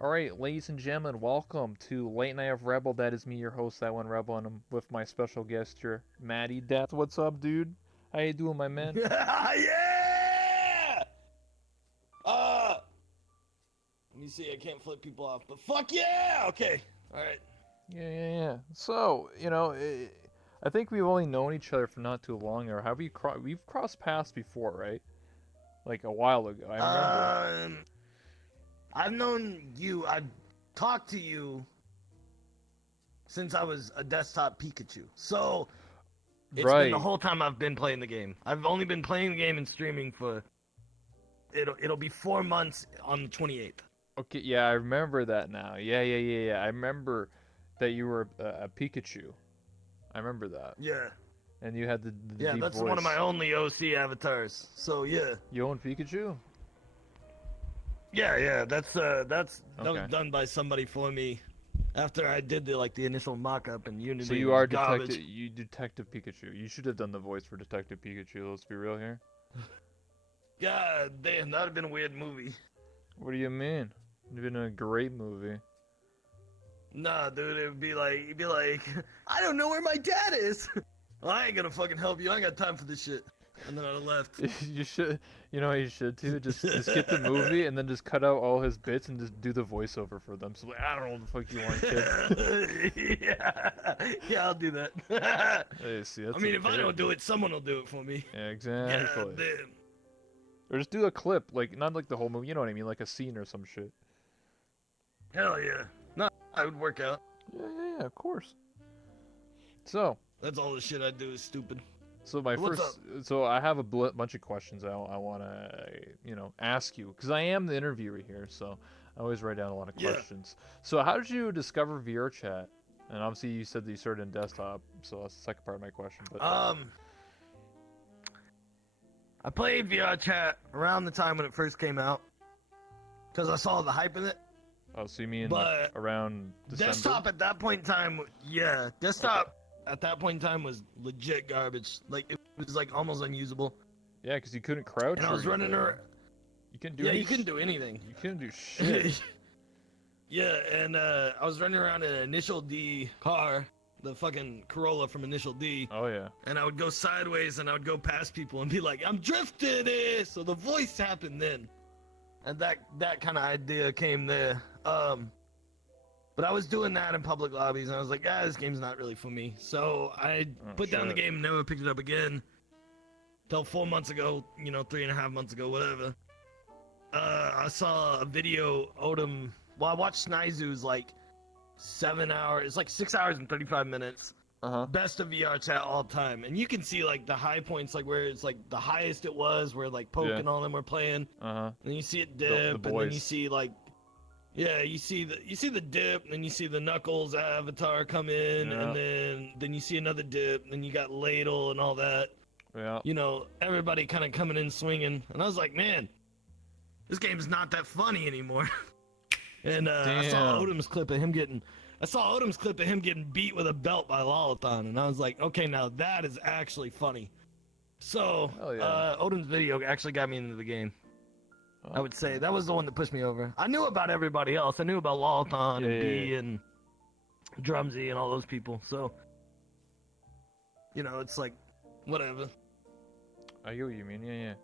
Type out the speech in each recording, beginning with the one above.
All right, ladies and gentlemen, welcome to Late Night of Rebel. That is me, your host, That One Rebel, and I'm with my special guest here, MattyDeath. What's up, dude? How you doing, my man? Yeah! Uh, Let me see. I can't flip people off, but fuck yeah! Okay. All right. Yeah. So, I think we've only known each other for not too long, or have we've crossed paths before, right? Like a while ago, I remember. Um, I've known you. I've talked to you since I was a desktop Pikachu. So it's been the Right. whole time I've been playing the game. I've only been playing the game and streaming for it'll be 4 months on the 28th. Okay, yeah, I remember that now. Yeah. I remember that you were a Pikachu. I remember that. Yeah. And you had the Yeah, deep that's one of my voice. only OC avatars. So yeah. You own Pikachu? Yeah. That was Okay. done by somebody for me after I did the initial mock-up in Unity. So It you was are garbage. Detective Pikachu. You should have done the voice for Detective Pikachu. Let's be real here. God damn, that'd have been a weird movie. What do you mean? It'd been a great movie. Nah, dude, he'd be like, I don't know where my dad is. Well, I ain't gonna fucking help you. I ain't got time for this shit. And then I'd have left. You should, you know, what you should too. Just get the movie and then just cut out all his bits and just do the voiceover for them. So like, I don't know what the fuck you want, kid. yeah, I'll do that. Hey, see, that's I mean, if I okay. don't do it, someone will do it for me. Yeah, God exactly. damn. Or just do a clip, like not like the whole movie. You know what I mean, like a scene or some shit. Hell yeah. No, I would work out. Yeah, of course. So, That's all the shit I do is stupid. So my What's first, so I have a bunch of questions I want to, ask you because I am the interviewer here, so I always write down a lot of Yeah. questions. So how did you discover VR chat? And obviously you said that you started in desktop, so that's the second part of my question. But I played VR chat around the time when it first came out because I saw the hype in it. oh, so you mean But around December? desktop at that point in time, yeah, desktop at that point in time was legit garbage. Like it was like almost unusable. Yeah, because you couldn't crouch. And I or was running anything. around. You couldn't do. Yeah, any you couldn't do anything. You couldn't do shit. Yeah, and I was running around in an Initial D car, the fucking Corolla from Initial D. Oh yeah. And I would go sideways and I would go past people and be like, I'm drifting it! So the voice happened then. And that kind of idea came there. But I was doing that in public lobbies and I was like, this game's not really for me. So I put down the shit. game and never picked it up again. Till 4 months ago, 3.5 months ago, whatever. I saw a video, Odom. Well, I watched Snizu's like 7 hours. It's like 6 hours and 35 minutes. Best of VR chat all time. And you can see like the high points, like where it's like the highest it was, where like Poke and all them were playing. And then you see it dip, and then you see like, you see the dip, and then you see the Knuckles avatar come in, and then you see another dip, and then you got Ladle and all that. Yeah. Everybody kind of coming in swinging, and I was like, man, this game's not that funny anymore. And I saw Odom's clip of him getting beat with a belt by Lolathon, and I was like, okay, now that is actually funny. So Odom's video actually got me into the game. I would say that was the one that pushed me over. I knew about everybody else. I knew about Lolathon and B and Drumsy and all those people. So it's like whatever. I get what you mean. Yeah.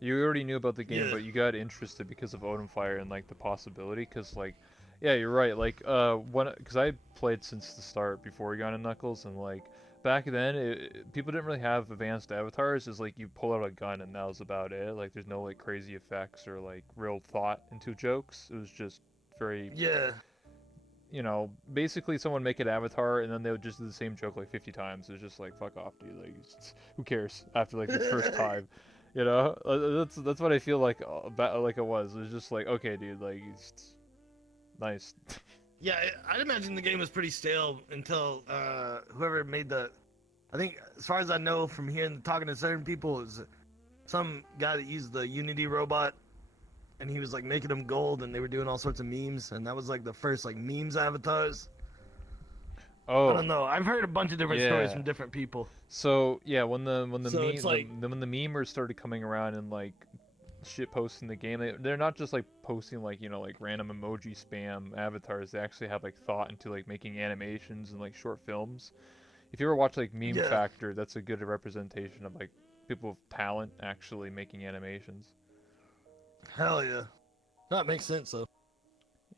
You already knew about the game, but you got interested because of Odin Fire and like the possibility. Because like, yeah, you're right. Like, because I played since the start before we got into Knuckles, and like back then, people didn't really have advanced avatars. It's like you pull out a gun and that was about it. Like, there's no like crazy effects or like real thought into jokes. It was just very basically someone make an avatar and then they would just do the same joke like 50 times. It was just like, fuck off, dude. Like, who cares after like the first time. That's what I feel like like it was. It was just like, okay, dude, like, it's nice. Yeah, I'd imagine the game was pretty stale until whoever made I think, as far as I know from hearing talking to certain people, is some guy that used the Unity robot, and he was like making them gold, and they were doing all sorts of memes, and that was like the first like memes avatars. Oh, I don't know. I've heard a bunch of different stories from different people. So yeah, when the So meme it's like, when the memers started coming around in like shit posting the game. They're not just like posting like like random emoji spam avatars. They actually have like thought into like making animations and like short films. If you ever watch like Meme Yeah. Factor, that's a good representation of like people with talent actually making animations. Hell yeah. That makes sense though.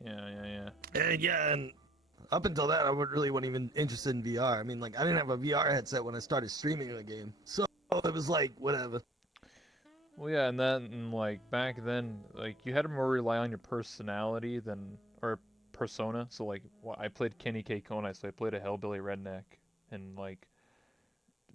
Yeah. And yeah, and up until that, I wasn't even interested in VR. I mean, like, I didn't have a VR headset when I started streaming the game, so it was like whatever. Well, yeah, and then like back then, like you had to more rely on your personality than or persona. So like, I played Kenny K. Konai, so I played a hellbilly redneck, and like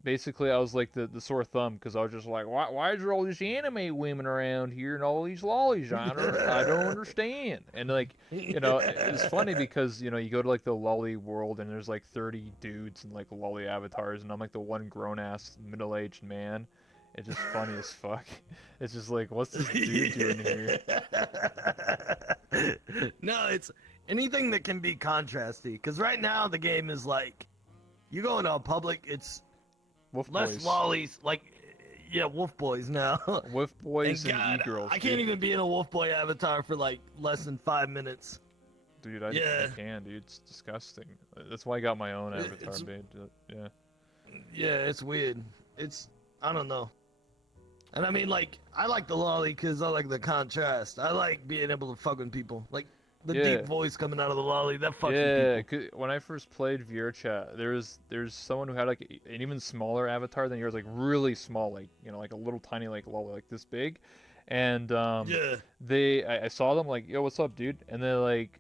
basically I was like the sore thumb because I was just like, why is there all these anime women around here and all these lollies? I don't understand. And like, it's funny because you go to like the lolly world and there's like 30 dudes and like lolly avatars, and I'm like the one grown ass middle aged man. It's just funny as fuck. It's just like, what's this dude doing here? No, it's anything that can be contrasty. Because right now the game is like, you go into a public, it's Wolf less boys. lollies, like, yeah, wolf boys now. Wolf boys and God, e-girls. I can't even be in a wolf boy avatar for like less than 5 minutes. Dude, I can, dude. It's disgusting. That's why I got my own avatar, babe. Yeah. Yeah, it's weird. I don't know. And I mean, like, I like the lolly because I like the contrast. I like being able to fuck with people. Like, the deep voice coming out of the lolly, that fucks with people. Yeah, when I first played VRChat, there's someone who had like an even smaller avatar than yours, like really small, like like a little tiny like lolly, like this big, and Yeah. I saw them like, yo, what's up, dude? And they're like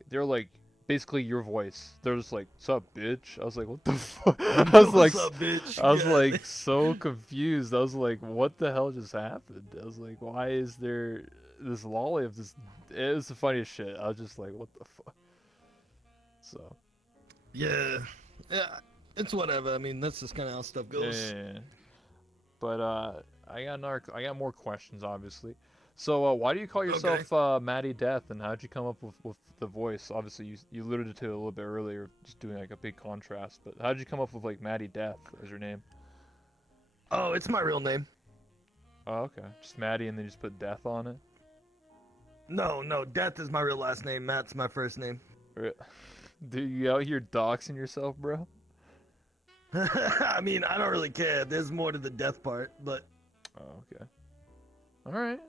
basically your voice. They're just like, what's up, bitch? I was like, what the fuck? I was like, What's up, bitch? I was like so confused. I was like, what the hell just happened? I was like, why is there this lolly of this? It was the funniest shit. I was just like, what the fuck? So. Yeah. Yeah. It's whatever. I mean, that's just kind of how stuff goes. Yeah. But I got more questions, obviously. So why do you call yourself MattyDeath, and how'd you come up with the voice? Obviously, you alluded to it a little bit earlier, just doing like a big contrast. But how'd you come up with like MattyDeath as your name? Oh, it's my real name. Oh, okay. Just Matty, and then you just put Death on it. No, Death is my real last name. Matt's my first name. Dude, you out here doxing yourself, bro? I mean, I don't really care. There's more to the death part, but. Oh, okay. All right.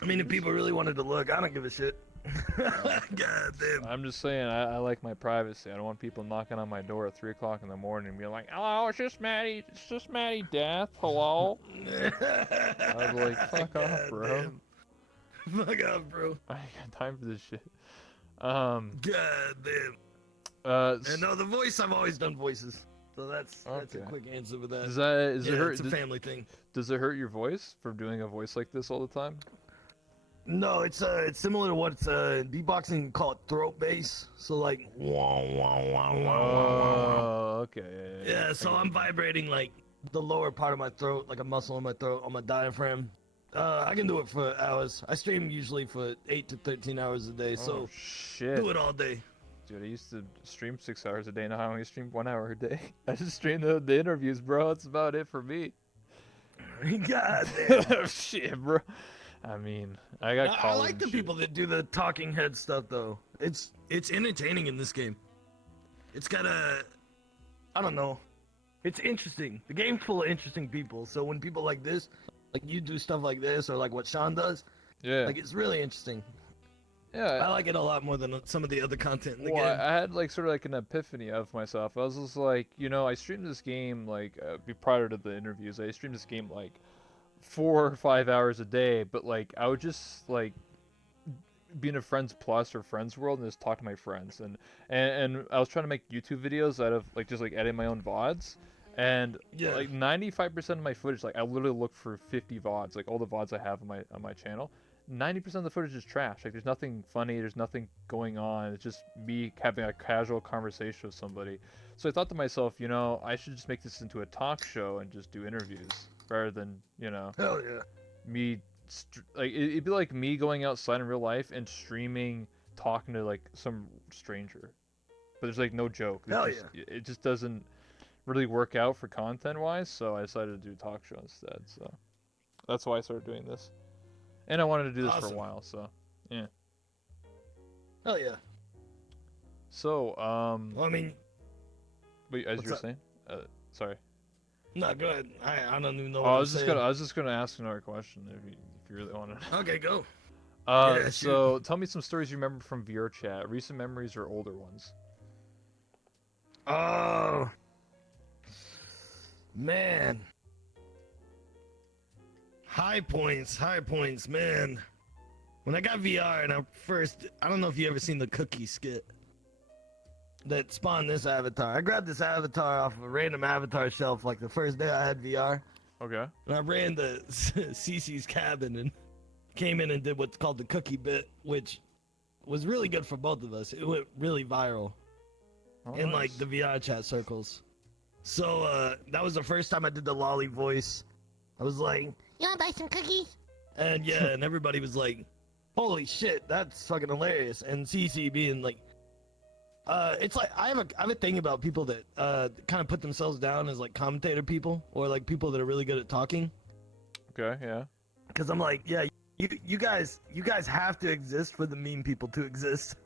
I mean, if people really wanted to look, I don't give a shit. God damn. I'm just saying, I like my privacy. I don't want people knocking on my door at 3 o'clock in the morning and being like, "Hello, it's just MattyDeath. Hello." I was like, "Fuck off, bro." Damn. Fuck off, bro. I ain't got time for this shit. God damn. And no, the voice, I've always done voices. So that's a quick answer with that. It hurt? It's a family thing. Does it hurt your voice from doing a voice like this all the time? No, it's similar to what beatboxing called throat bass. So like Okay. Yeah, so I'm vibrating like the lower part of my throat, like a muscle in my throat, on my diaphragm. I can do it for hours. I stream usually for 8 to 13 hours a day, so shit. do it all day. Dude, I used to stream 6 hours a day. Now I only stream 1 hour a day. I just stream the interviews, bro. That's about it for me. God damn. Shit, bro. I mean, I got I like the people that do the talking head stuff, though. It's entertaining in this game. It's got I don't know. It's interesting. The game's full of interesting people. So when people like this, like you do stuff like this, or like what Sean does, like it's really interesting. Yeah, I like it a lot more than some of the other content in the game. I had like sort of like an epiphany of myself. I was just like, I streamed this game like prior to the interviews. I streamed this game like 4 or 5 hours a day, but like I would just like be in a Friends Plus or Friends World and just talk to my friends, and I was trying to make YouTube videos out of like just like editing my own VODs. And like 95% of my footage, like I literally look for 50 VODs, like all the VODs I have on my channel. 90% of the footage is trash. Like there's nothing funny, there's nothing going on. It's just me having a casual conversation with somebody. So I thought to myself, I should just make this into a talk show and just do interviews rather than, Hell yeah. me like it'd be like me going outside in real life and streaming talking to like some stranger. But there's like no joke. It just doesn't really work out for content wise, so I decided to do a talk show instead. So that's why I started doing this. And I wanted to do this for a Awesome. while, so yeah. Hell yeah. So, Well, I mean, wait, as you what's were up? saying, sorry. No, go ahead. I don't even know Oh, what I I'm was just gonna, saying. I was just gonna ask another question if you really wanted. Okay, go. Yeah, shoot. So tell me some stories you remember from VR chat, recent memories or older ones. Oh, man. High points, man. When I got VR and I don't know if you ever seen the cookie skit that spawned this avatar. I grabbed this avatar off a random avatar shelf like the first day I had VR. Okay. And I ran to Cece's cabin and came in and did what's called the cookie bit, which was really good for both of us. It went really viral Oh, in like nice. the VR chat circles. So that was the first time I did the lolly voice. I was like, "You wanna buy some cookies?" And yeah, and everybody was like, "Holy shit, that's fucking hilarious!" And CC being like, it's like I have a thing about people that kind of put themselves down as like commentator people or like people that are really good at talking. Okay. Yeah. Because I'm like, yeah, you guys have to exist for the meme people to exist.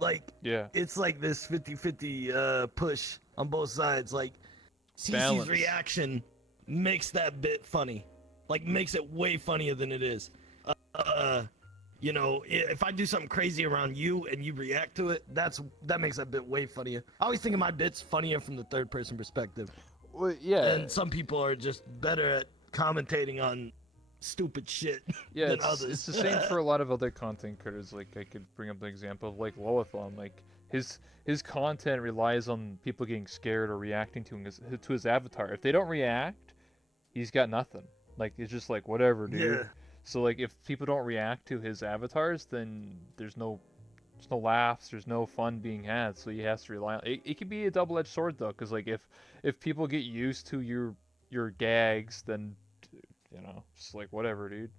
Like, Yeah. it's like this 50-50 push on both sides. Like, CC's Balance. reaction makes that bit funny. Like, makes it way funnier than it is. Uh, if I do something crazy around you and you react to it, that makes that bit way funnier. I always think of my bits funnier from the third person perspective. Well, yeah. And some people are just better at commentating on stupid shit Yeah, than it's others. the same for a lot of other content creators. Like I could bring up the example of like Loathon. Like his content relies on people getting scared or reacting to his avatar. If they don't react, he's got nothing. Like it's just like whatever, dude. Yeah. So like if people don't react to his avatars, then there's no laughs, there's no fun being had. So he has to rely on it. It can be a double-edged sword though, because like if people get used to your gags, then just like whatever, dude.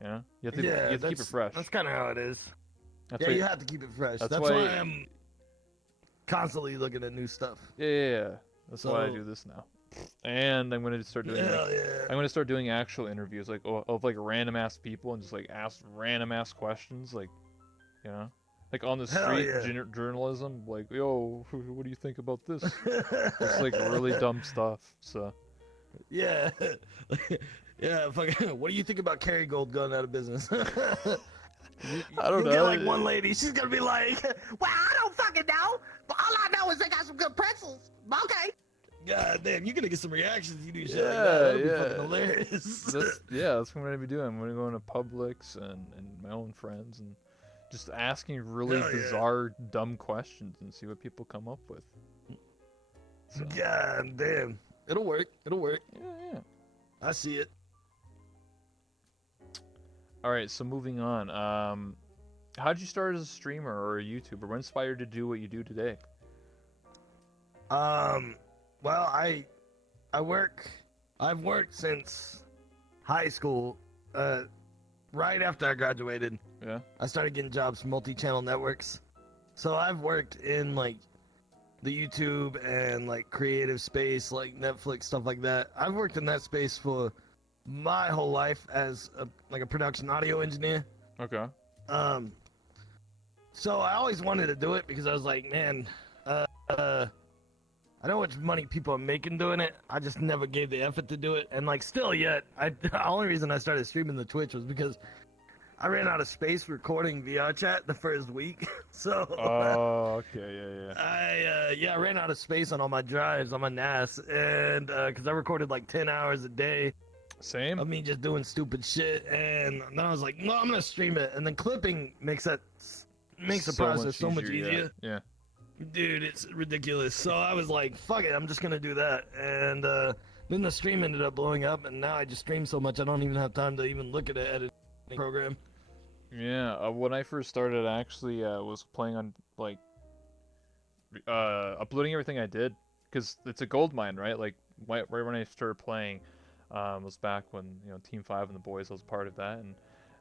You Yeah, have to keep it fresh. that's kind of how it is. That's Yeah, why you have to keep it fresh. that's That's why why I'm constantly looking at new stuff. yeah. That's why I So, do this now. And hell yeah. I'm gonna start doing actual interviews like of like random ass people and just like ask random ass questions like you know like on the Hell street yeah. journalism like yo what do you think about this? Just like really dumb stuff. So Yeah. Yeah, fucking, what do you think about Kerrygold going out of business? I don't You'll get know. like one lady, she's gonna be like, "Well, I don't fucking know, but all I know is they got some good pretzels." Okay. God damn, you're gonna get some reactions. You do shit like that. Yeah, That'll be fucking yeah. hilarious. That's what I'm gonna be doing. I'm gonna go into Publix and my own friends and just asking really Hell yeah. bizarre, dumb questions and see what people come up with. So, God damn. It'll work. It'll work. yeah. I see it. All right, so moving on. How'd you start as a streamer or a YouTuber? What inspired you to do what you do today? Um, well, I work. I've worked since high school. Right after I graduated, Yeah. I started getting jobs for multi-channel networks. So I've worked in like the YouTube and like creative space, like Netflix stuff like that. I've worked in that space for my whole life as a production audio engineer. Okay. Um, so I always wanted to do it because I was like, man, uh, I know how much money people are making doing it. I just never gave the effort to do it, and like still yet, the only reason I started streaming the Twitch was because I ran out of space recording VR chat the first week. So Oh, okay, yeah. I ran out of space on all my drives on my NAS, and because I recorded like 10 hours a day Same. of me just doing stupid shit, and then I was like, no, I'm gonna stream it, and then clipping makes the process so much easier. Yeah. Dude, it's ridiculous. So I was like, fuck it, I'm just gonna do that. And then the stream ended up blowing up, and now I just stream so much I don't even have time to even look at an editing program. Yeah. When I first started, I actually was playing on like uploading everything I did because it's a gold mine, right? Like right when I started playing, was back when Team Five and the boys. I was part of that, and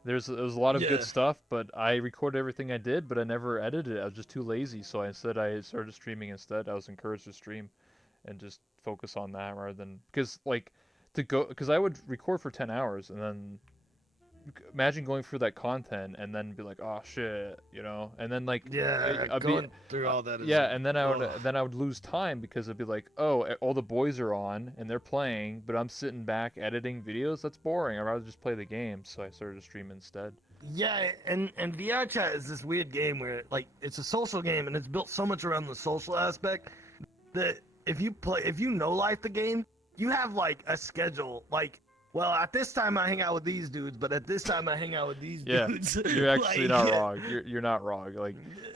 there was a lot of good Yeah. stuff. But I recorded everything I did, but I never edited it. I was just too lazy, so instead I started streaming instead. I was encouraged to stream and just focus on that rather than because I would record for 10 hours and then imagine going through that content and then be like, oh shit, you know, and then like Yeah, I'd be going through all that is. yeah, and Ugh. then I would lose time because it'd be like, oh, all the boys are on and they're playing, but I'm sitting back editing videos. That's boring. I'd rather just play the game. So I started to stream instead. Yeah, and VR chat is this weird game where like it's a social game and it's built so much around the social aspect that if you know life the game, you have like a schedule. Like, well, at this time I hang out with these dudes, but at this time I hang out with these Yeah, dudes. you're actually not Like, wrong. You're not wrong. Like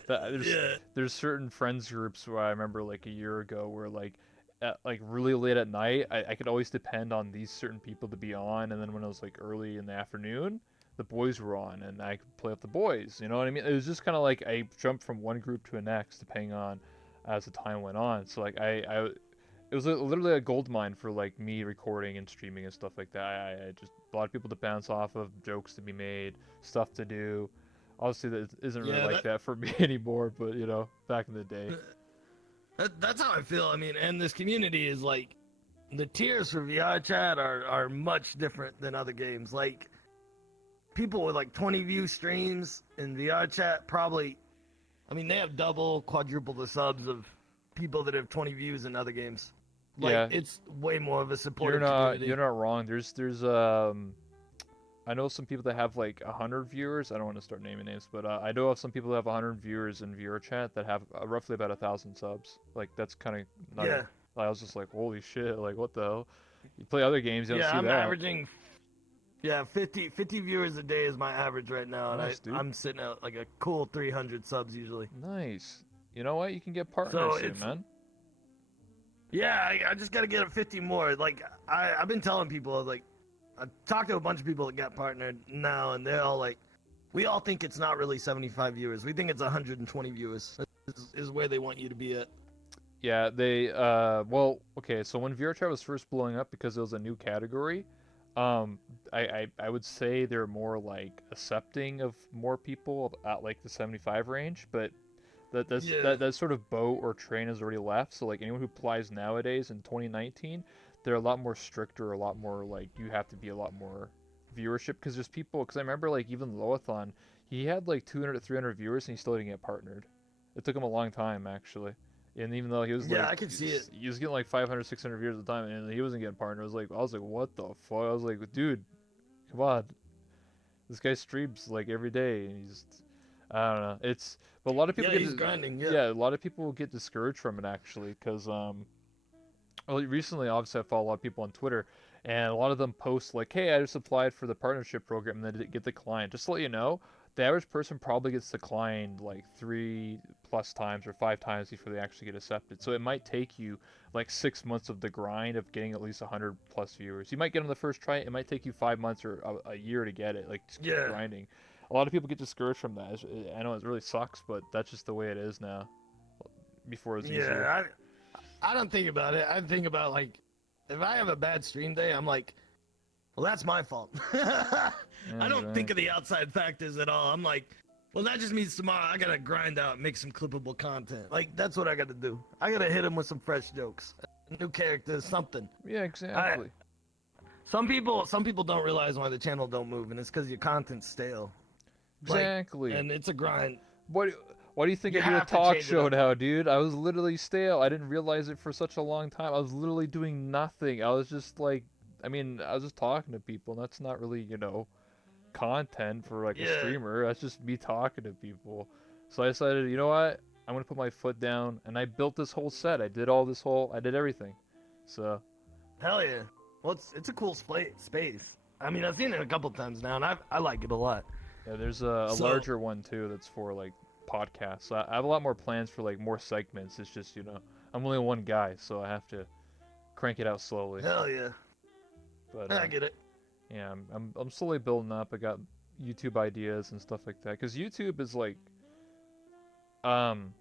yeah, there's certain friends groups where I remember like a year ago where like at like really late at night I could always depend on these certain people to be on, and then when it was like early in the afternoon the boys were on and I could play with the boys. You know what I mean? It was just kind of like I jumped from one group to the next depending on as the time went on. So like I it was literally a gold mine for like me recording and streaming and stuff like that. I just a lot of people to bounce off of, jokes to be made, stuff to do. Obviously, that isn't really yeah. like that for me anymore. But you know, back in the day, That's how I feel. I mean, and this community is like the tiers for VR chat are much different than other games. Like people with like 20 view streams in VR chat probably, I mean, they have double, quadruple the subs of people that have 20 views in other games. Like yeah, it's way more of a supportive community. you're not wrong. There's I know some people that have like 100 viewers. I don't want to start naming names, but I know of some people that have 100 viewers in viewer chat that have roughly about 1,000 subs. Like that's kind of not. Yeah, I was just like, holy shit! Like what the hell? You play other games, you don't yeah. see I'm that. averaging, yeah, 50 viewers a day is my average right now, and Nice, dude. I'm sitting at like a cool 300 subs usually. Nice. You know what? You can get So partners soon, it's man. yeah, I just gotta get 50 more. Like I've been telling people, like I talked to a bunch of people that got partnered now, and they're all like, we all think it's not really 75 viewers. We think it's 120 viewers is where they want you to be at. Yeah, they well, okay, so when VRChat was first blowing up because it was a new category, I would say they're more like accepting of more people at like the 75 range, but Yeah, that sort of boat or train has already left. So like anyone who applies nowadays in 2019, they're a lot more stricter, a lot more like you have to be a lot more viewership because there's people. Because I remember like even Loathon, he had like 200 to 300 viewers and he still didn't get partnered. It took him a long time actually. And even though he was yeah, like, I can see it. he was getting like 500, 600 viewers at the time, and he wasn't getting partnered. I was like, what the fuck? I was like, dude, come on, this guy streams like every day, and he's, I don't know. It's, but a lot of people Yeah, get, he's grinding. Yeah, yeah, a lot of people get discouraged from it actually, because well, recently obviously I follow a lot of people on Twitter, and a lot of them post like, hey, I just applied for the partnership program, and then didn't get declined. Just to let you know, the average person probably gets declined like 3+ times or 5 times before they actually get accepted. So it might take you like 6 months of the grind of getting at least 100+ viewers. You might get on the first try. It might take you 5 months or a year to get it. Like just keep yeah, grinding. A lot of people get discouraged from that. I know it really sucks, but that's just the way it is now. Before it was easier. yeah. I don't think about it. I think about like if I have a bad stream day, I'm like, well, that's my fault. Yeah, I don't think right. of the outside factors at all. I'm like, well, that just means tomorrow I gotta grind out, make some clippable content. Like that's what I gotta do. I gotta hit him with some fresh jokes, new characters, something. Yeah, I, exactly. some people don't realize why the channel don't move, and it's because your content's stale. Like, Exactly. and it's a grind. What? Why do you think You I do a have to talk change it show up. now, dude? I was literally stale. I didn't realize it for such a long time. I was literally doing nothing. I was just like, I mean, I was just talking to people. And that's not really, you know, content for like a Yeah, streamer. That's just me talking to people. So I decided, you know what? I'm gonna put my foot down, and I built this whole set. I did everything. So hell yeah. Well, it's a cool space. I mean, I've seen it a couple times now, and I like it a lot. yeah, there's a So larger one too that's for like podcasts. So I have a lot more plans for like more segments. It's just, you know, I'm only one guy, so I have to crank it out slowly. hell yeah, But I get it. yeah, I'm slowly building up. I got YouTube ideas and stuff like that. Because YouTube is like, I'll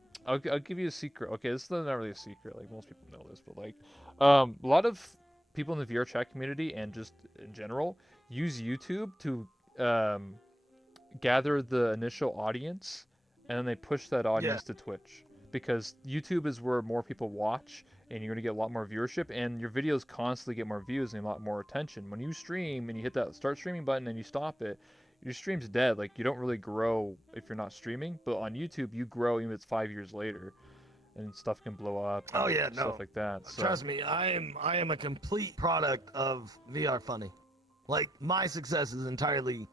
give you a secret. Okay, this is not really a secret. Like most people know this, but like, a lot of people in the VR chat community and just in general use YouTube to gather the initial audience, and then they push that Yeah, audience to Twitch because YouTube is where more people watch, and you're gonna get a lot more viewership, and your videos constantly get more views and a lot more attention. When you stream and you hit that start streaming button and you stop it, your stream's dead. Like, you don't really grow if you're not streaming. But on YouTube, you grow even if it's 5 years later, and stuff can blow up. Oh yeah, stuff no. like that. So, Trust me, I am a complete product of VR Funny. Like, my success is entirely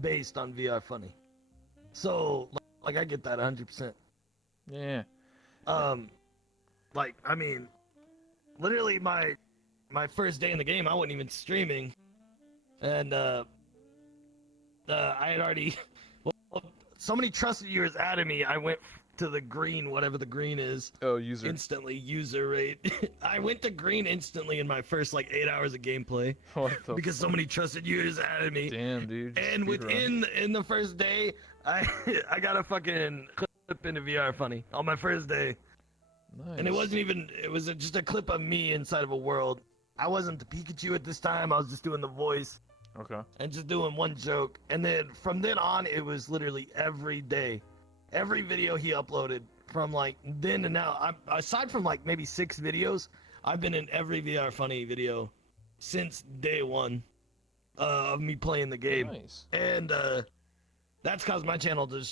based on VR Funny. So, like I get that 100%. yeah. Like, I mean, literally my first day in the game, I wasn't even streaming, and I had already, well, somebody trusted you as added me. I went to the green, whatever the green is. Oh, user. Instantly, user rate. I went to green instantly in my first like 8 hours of gameplay because somebody trusted you as added me. Damn, dude. And within in the first day, I got a fucking clip into VR Funny on my first day. Nice. And it wasn't even, it was just a clip of me inside of a world. I wasn't the Pikachu at this time, I was just doing the voice. Okay. And just doing one joke. And then from then on, it was literally every day. Every video he uploaded from like then to now. Aside from like maybe 6 videos, I've been in every VR Funny video since day one of me playing the game. Nice. And that's caused my channel to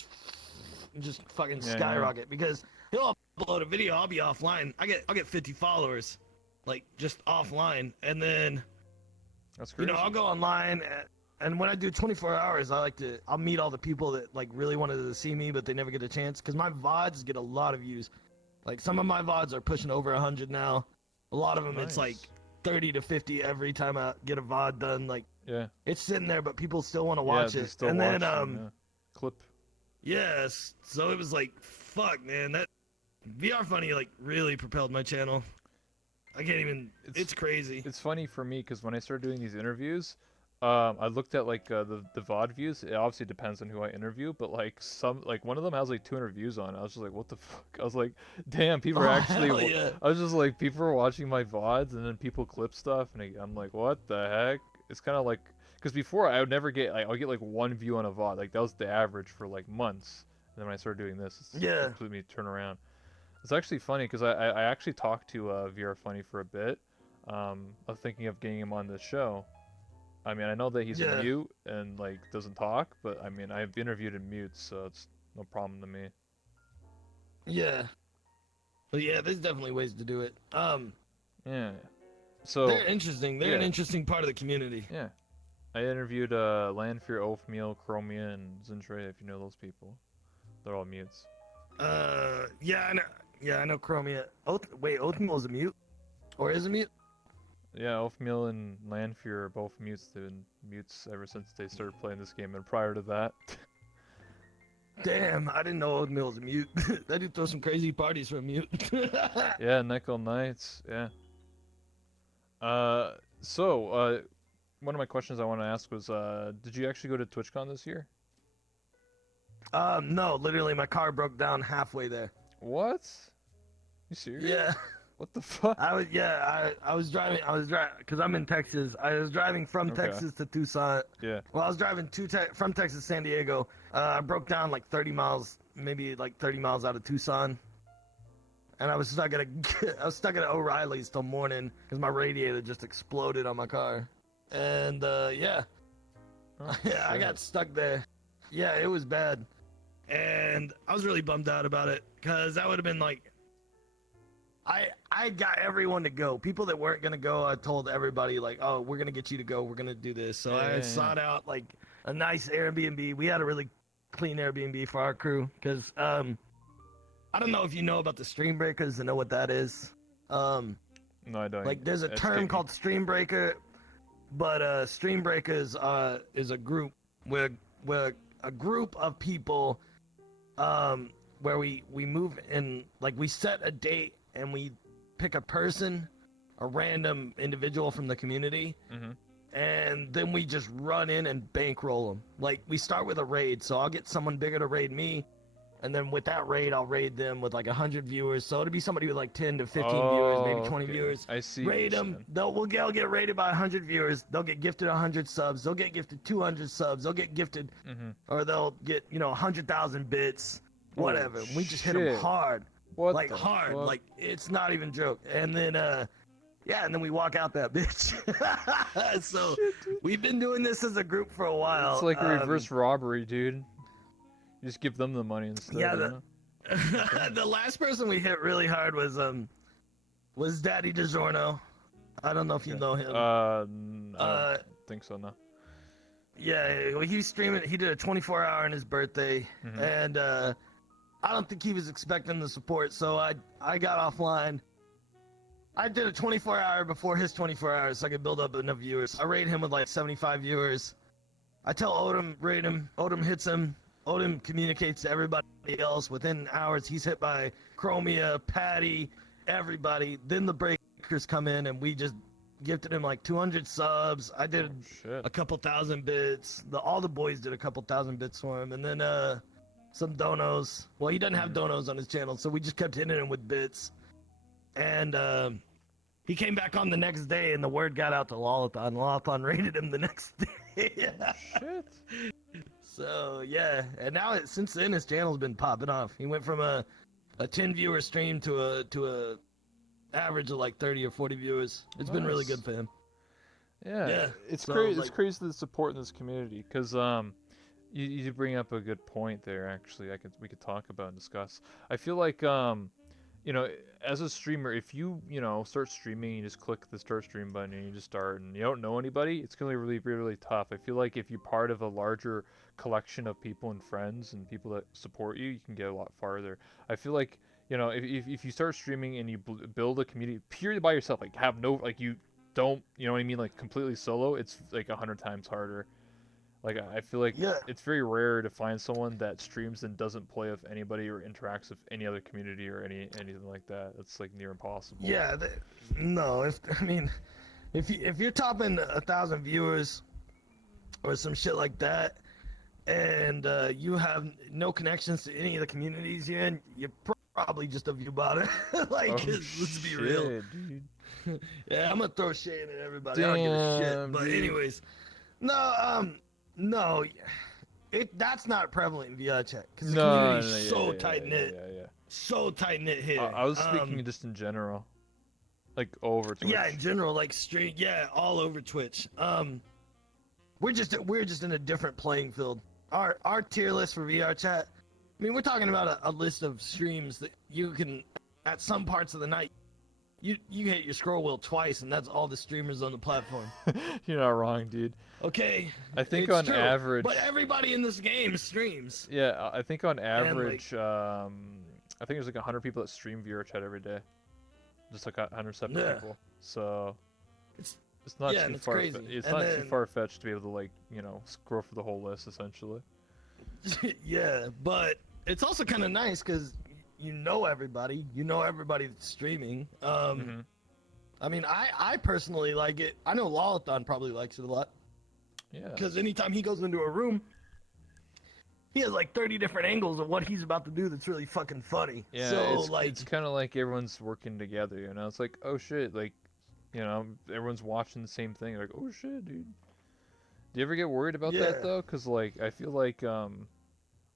just fucking Yeah, skyrocket because he'll upload a video, I'll be offline. I'll get 50 followers, like just offline, and then That's crazy. I'll go online, and when I do 24 hours, I'll meet all the people that like really wanted to see me, but they never get a chance because my VODs get a lot of views. Like some of my VODs are pushing over 100 now. A lot of them, Nice. It's like 30 to 50 every time I get a VOD done. Like Yeah. it's sitting there, but people still want to watch they it. still And watch then them, yeah. Clip. yes, so it was like, fuck, man, that VR Funny like really propelled my channel. I can't even. It's crazy. It's funny for me because when I started doing these interviews, I looked at like the VOD views. It obviously depends on who I interview, but like one of them has like 200 views on it. I was just like, what the fuck? I was like, damn, people are actually. Hell yeah. I was just like, people are watching my VODs, and then people clip stuff, and I'm like, what the heck? It's kind of like, because before I would never get, I would get like 1 view on a VOD. Like that was the average for like months. And then when I started doing this, it's completely turn around. It's actually funny because I actually talked to VR Funny for a bit. I'm thinking of getting him on this show. I mean, I know that he's a mute and like doesn't talk, but I mean, I've interviewed him mute, so it's no problem to me. Yeah. But yeah, there's definitely ways to do it. Yeah. So they're interesting. They're an interesting part of the community. Yeah. I interviewed Landfear, Oathmeal, Chromia, and Zintray, if you know those people. They're all mutes. Yeah, I know. Yeah, I know Chromia. Wait, Oathmeal is a mute? Or is a mute? Yeah, Oathmeal and Landfear are both mutes. They've been mutes ever since they started playing this game, and prior to that. Damn, I didn't know Oathmeal was a mute. That dude throw some crazy parties for a mute. Yeah, Nickel Knights, yeah. So, one of my questions I want to ask was, did you actually go to TwitchCon this year? No, literally my car broke down halfway there. What? You serious? Yeah. What the fuck? I was driving, because I'm in Texas. I was driving from Texas to Tucson. Yeah. Well, I was driving from Texas to San Diego. I broke down like 30 miles, maybe like 30 miles out of Tucson. And I was stuck at O'Reilly's till morning because my radiator just exploded on my car. And yeah. Oh, yeah, I got stuck there. Yeah, it was bad. And I was really bummed out about it because that would have been like, I got everyone to go. People that weren't going to go, I told everybody like, oh, we're going to get you to go. We're going to do this. So I sought out like a nice Airbnb. We had a really clean Airbnb for our crew because I don't know if you know about the stream breakers and know what that is. No, I don't. Like there's a term called stream breaker, but stream breakers is a group where a group of people where we move in, like we set a date and we pick a person, a random individual from the community, and then we just run in and bankroll them. Like we start with a raid, so I'll get someone bigger to raid me, and then with that raid I'll raid them with like 100 viewers, so it'll be somebody with like 10 to 15 viewers, maybe 20 viewers. I see. Raid them, they'll get raided by 100 viewers, they'll get gifted 100 subs, they'll get gifted 200 subs, they'll get gifted, or they'll get 100,000 bits, whatever. We just hit them hard. What like the hard, fuck? like it's not even joke. And then yeah, and then we walk out that bitch. So Shit, dude. we've been doing this as a group for a while. It's like a reverse robbery, dude. You just give them the money instead, Yeah, you know? the last person we hit really hard was Daddy DiGiorno. I don't know if you know him. I don't think so, no. Yeah, well, he was streaming. He did a 24-hour on his birthday, and I don't think he was expecting the support, so I got offline. I did a 24-hour before his 24 hours, so I could build up enough viewers. I rate him with like 75 viewers. I tell Odom, rate him. Odom hits him. Odom communicates to everybody else. Within hours, he's hit by Chromia, Patty, everybody. Then the breakers come in, and we just gifted him like 200 subs. I did a couple thousand bits. All the boys did a couple thousand bits for him, and then some donos. Well, he doesn't have donos on his channel, so we just kept hitting him with bits. And he came back on the next day, and the word got out to Lolathon. Lolathon rated him the next day. Shit. So yeah, and now since then his channel's been popping off. He went from a 10 viewer stream to a average of like 30 or 40 viewers. It's been really good for him. Yeah, it's so, crazy. like, It's crazy the support in this community because you bring up a good point there. Actually, we could talk about and discuss. I feel like you know, as a streamer, if you start streaming, you just click the start stream button and you just start, and you don't know anybody, it's gonna be really tough. I feel like if you're part of a larger collection of people and friends and people that support you, you can get a lot farther. I feel like if you start streaming and you build a community purely by yourself, like have no like you don't you know what I mean, like completely solo, it's like 100 times harder. Like I feel like it's very rare to find someone that streams and doesn't play with anybody or interacts with any other community or anything like that. It's like near impossible. Yeah, no. If you're topping 1,000 viewers or some shit like that, and you have no connections to any of the communities you're in, you're probably just a view bot. Like, let's be real. Dude. Yeah, I'm gonna throw shade at everybody. Damn, I don't give a shit. But dude. anyways, no, that's not prevalent in VR chat because the community's so tight knit. Yeah. So tight knit here. I was speaking just in general, like over Twitch. Yeah, in general, like stream. Yeah, all over Twitch. We're just in a different playing field. Our tier list for VR chat. I mean, we're talking about a list of streams that you can, at some parts of the night, you hit your scroll wheel twice, and that's all the streamers on the platform. You're not wrong, dude. Okay. I think on average. But everybody in this game streams. Yeah, I think on average, I think there's like 100 people that stream VR chat every day. Just like 100 separate people. So it's not too far. It's not too far fetched to be able to like scroll for the whole list essentially. Yeah, but it's also kind of nice because you know everybody that's streaming. I mean, I personally like it. I know Lolathon probably likes it a lot. Yeah. Because anytime he goes into a room, he has like 30 different angles of what he's about to do that's really fucking funny. Yeah, so, it's kind of like everyone's working together, It's like, oh shit, like, everyone's watching the same thing. Like, oh shit, dude. Do you ever get worried about that, though? Because, like, I feel like,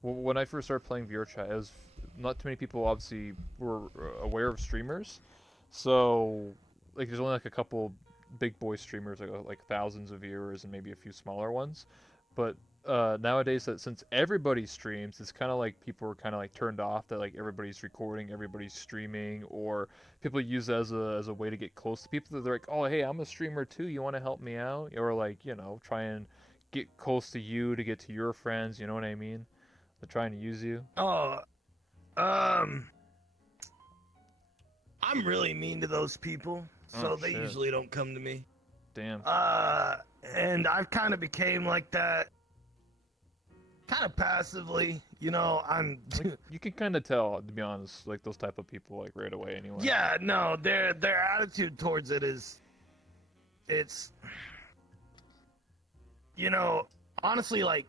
when I first started playing VR chat, it was not too many people, obviously, were aware of streamers. So, like, there's only, like, a couple big boy streamers, like thousands of viewers and maybe a few smaller ones. But nowadays, since everybody streams, it's kind of like people are kind of like turned off that like everybody's recording, everybody's streaming, or people use it as a way to get close to people. They're like, oh hey, I'm a streamer too, you want to help me out? Or like, try and get close to you to get to your friends, you know what I mean? They're trying to use you. Oh, I'm really mean to those people, so they usually don't come to me. Damn. And I've kind of became like that, kind of passively. I'm. Like, you can kind of tell, to be honest, like those type of people, like right away, anyway. Yeah, no, their attitude towards it is, it's, honestly, like,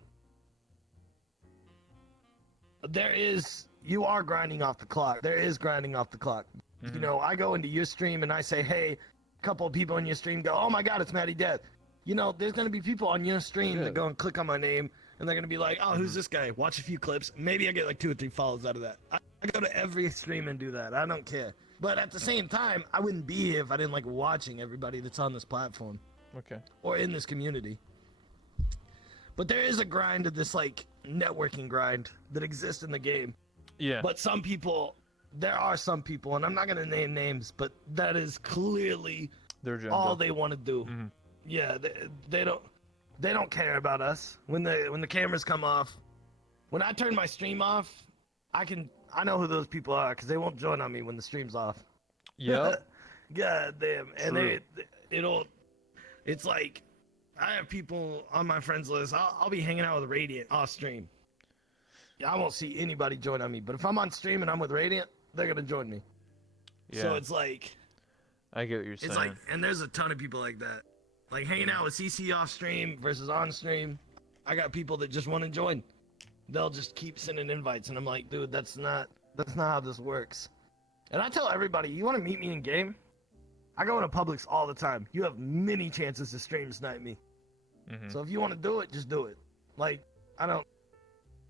you are grinding off the clock. There is grinding off the clock. Mm-hmm. I go into your stream and I say, hey, a couple of people in your stream go, oh my god, it's MattyDeath. There's going to be people on your stream that go and click on my name, and they're going to be like, oh, who's this guy? Watch a few clips. Maybe I get like 2 or 3 follows out of that. I go to every stream and do that. I don't care. But at the same time, I wouldn't be here if I didn't like watching everybody that's on this platform Okay. or in this community. But there is a grind of this like networking grind that exists in the game. Yeah. But some people, there are some people, and I'm not gonna name names, but that is clearly Their agenda. all they want to do. Mhm. Yeah, they don't care about us when the cameras come off. When I turn my stream off, I know who those people are because they won't join on me when the stream's off. Yeah. God damn, and True. it's like I have people on my friends list. I'll be hanging out with Radiant off stream. I won't see anybody join on me, but if I'm on stream and I'm with Radiant, they're gonna join me. Yeah. So it's like, I get what you're saying. it's like, and there's a ton of people like that, like hanging out with CC off stream versus on stream. I got people that just want to join. They'll just keep sending invites, and I'm like, dude, that's not how this works. And I tell everybody, you want to meet me in game? I go into Publix all the time. You have many chances to stream snipe me. Mhm. So if you want to do it, just do it. Like,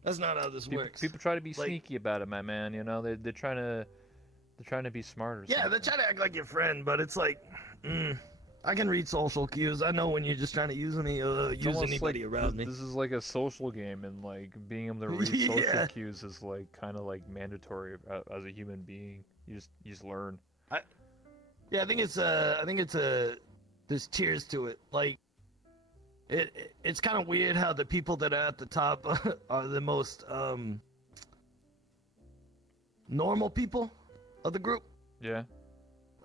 that's not how this works. People try to be Like- sneaky about it, my man. You know, they're trying to be smart or Yeah, something. they try to act like your friend, but it's like, I can read social cues. I know when you're just trying to use me, It's use almost anybody like around me. This is like a social game, and like being able to read Yeah. social cues is like kind of like mandatory as a human being. You just learn. Yeah, I think it's there's tiers to it. Like, it's kind of weird how the people that are at the top are the most normal people of the group. Yeah.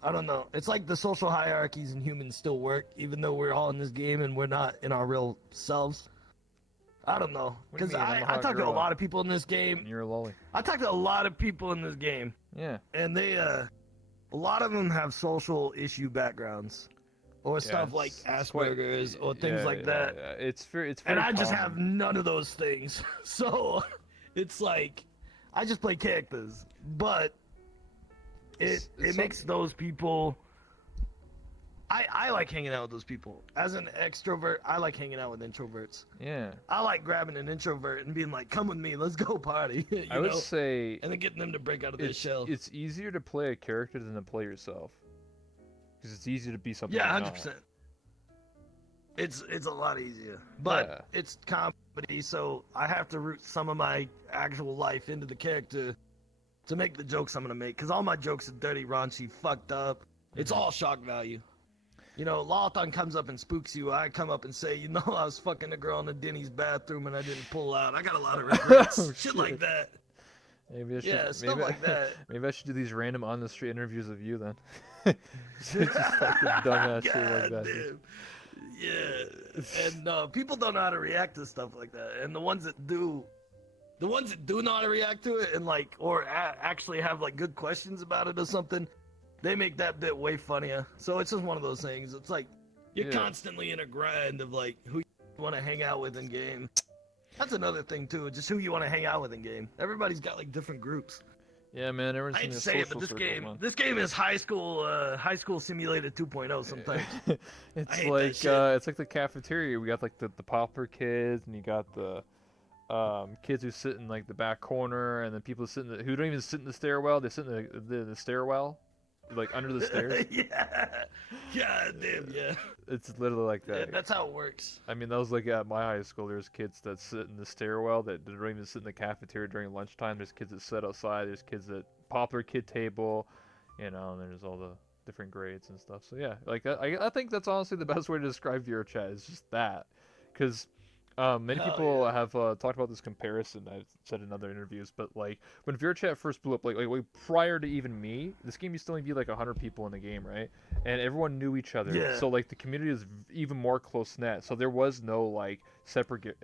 I don't know. It's like the social hierarchies in humans still work, even though we're all in this game and we're not in our real selves. I don't know. What do you Because mean? I'm a I hot talk to a girl. lot of people in this game. You're a lolly. I talk to a lot of people in this game, Yeah. and a lot of them have social issue backgrounds. Or stuff like it's quite- Asperger's or things yeah, like yeah, that. yeah. It's very And I just common. have none of those things. So it's like I just play characters. But It's it makes those people I like hanging out with those people. As an extrovert, I like hanging out with introverts. Yeah. I like grabbing an introvert and being like, "Come with me, let's go party." you I would know? say And then getting them to break out of their shell. it's easier to play a character than to play yourself. Because it's easier to be something. Yeah, you're 100%. not. It's a lot easier, but Yeah. it's comedy, so I have to root some of my actual life into the character to make the jokes I'm gonna make. Cause all my jokes are dirty, raunchy, fucked up. It's all shock value. You know, Lawthon comes up and spooks you. I come up and say, you know, I was fucking a girl in the Denny's bathroom and I didn't pull out. I got a lot of regrets. Oh, shit like shit. that. Maybe I should. Yeah, stuff maybe, like that. Maybe I should do these random on the street interviews of you then. Just fucking dumbass shit like that. Damn. Yeah, and people don't know how to react to stuff like that, and the ones that do know how to react to it, and like, or actually have like good questions about it or something, they make that bit way funnier. So it's just one of those things. It's like you're Yeah. constantly in a grind of like who you want to hang out with in game. That's another thing too, just who you want to hang out with in game. Everybody's got like different groups. Yeah, man. Everyone's I in hate to a say it, social but circle, this game is high school simulated 2.0 sometimes. man. I It's hate that like shit. it's like the cafeteria. We got like the pauper kids, and you got the kids who sit in like the back corner, and then people who don't even sit in the stairwell. They sit in the stairwell, like under the stairs. Yeah. God damn, yeah. It's literally like Yeah, that. that's how it works. I mean, that was like at my high school. There's kids that sit in the stairwell that don't even sit in the cafeteria during lunchtime. There's kids that sit outside. There's kids that pop their kid table, you know, and there's all the different grades and stuff. So yeah, like I think that's honestly the best way to describe VRChat is just that, because many Hell people have talked about this comparison. I've said in other interviews, but like when VRChat first blew up, like prior to even me, this game used to only be like 100 people in the game, right? And everyone knew each other. Yeah. So like the community is even more close knit. So there was no like separate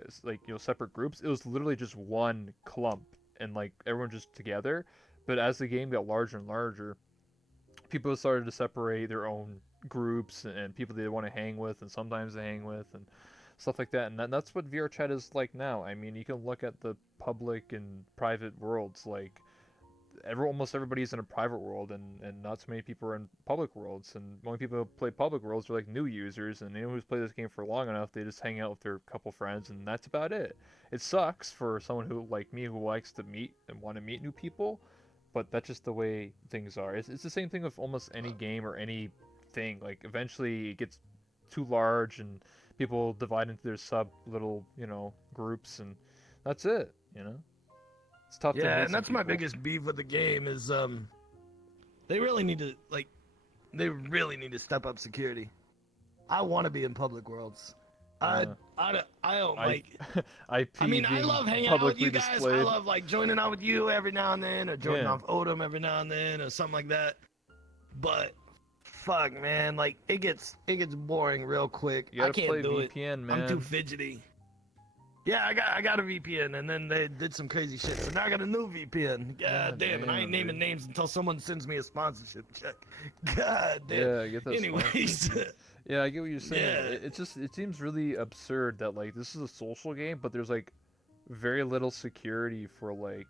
separate groups. It was literally just one clump, and like everyone just together. But as the game got larger and larger, people started to separate their own groups and people they want to hang with, and sometimes they hang with, and stuff like that. And that's what VRChat is like now. I mean, you can look at the public and private worlds. Like almost everybody's in a private world, and not so many people are in public worlds. And the only people who play public worlds are like new users, and anyone who's played this game for long enough, they just hang out with their couple friends, and that's about it. It sucks for someone who like me who likes to meet and want to meet new people, but that's just the way things are. It's the same thing with almost any game or any thing. Like eventually it gets too large and people divide into their sub little, groups, and that's it. It's tough to Yeah, meet and some that's my people. biggest beef with the game is they really need to step up security. I want to be in public worlds. Uh, I don't I like. I IP mean, I being love hanging out with publicly you guys. I displayed. love like joining out with you every now and then, or joining Yeah, off Odom every now and then, or something like that. But fuck, man, like it gets boring real quick. you I gotta can't play do it. VPN, I'm too man. fidgety. Yeah, I got a VPN, and then they did some crazy shit. So now I got a new VPN. God damn, and I ain't naming dude. names until someone sends me a sponsorship check. God damn. Yeah, get that. Anyways, Yeah, I get what you're saying. yeah, It seems really absurd that like this is a social game, but there's like very little security for like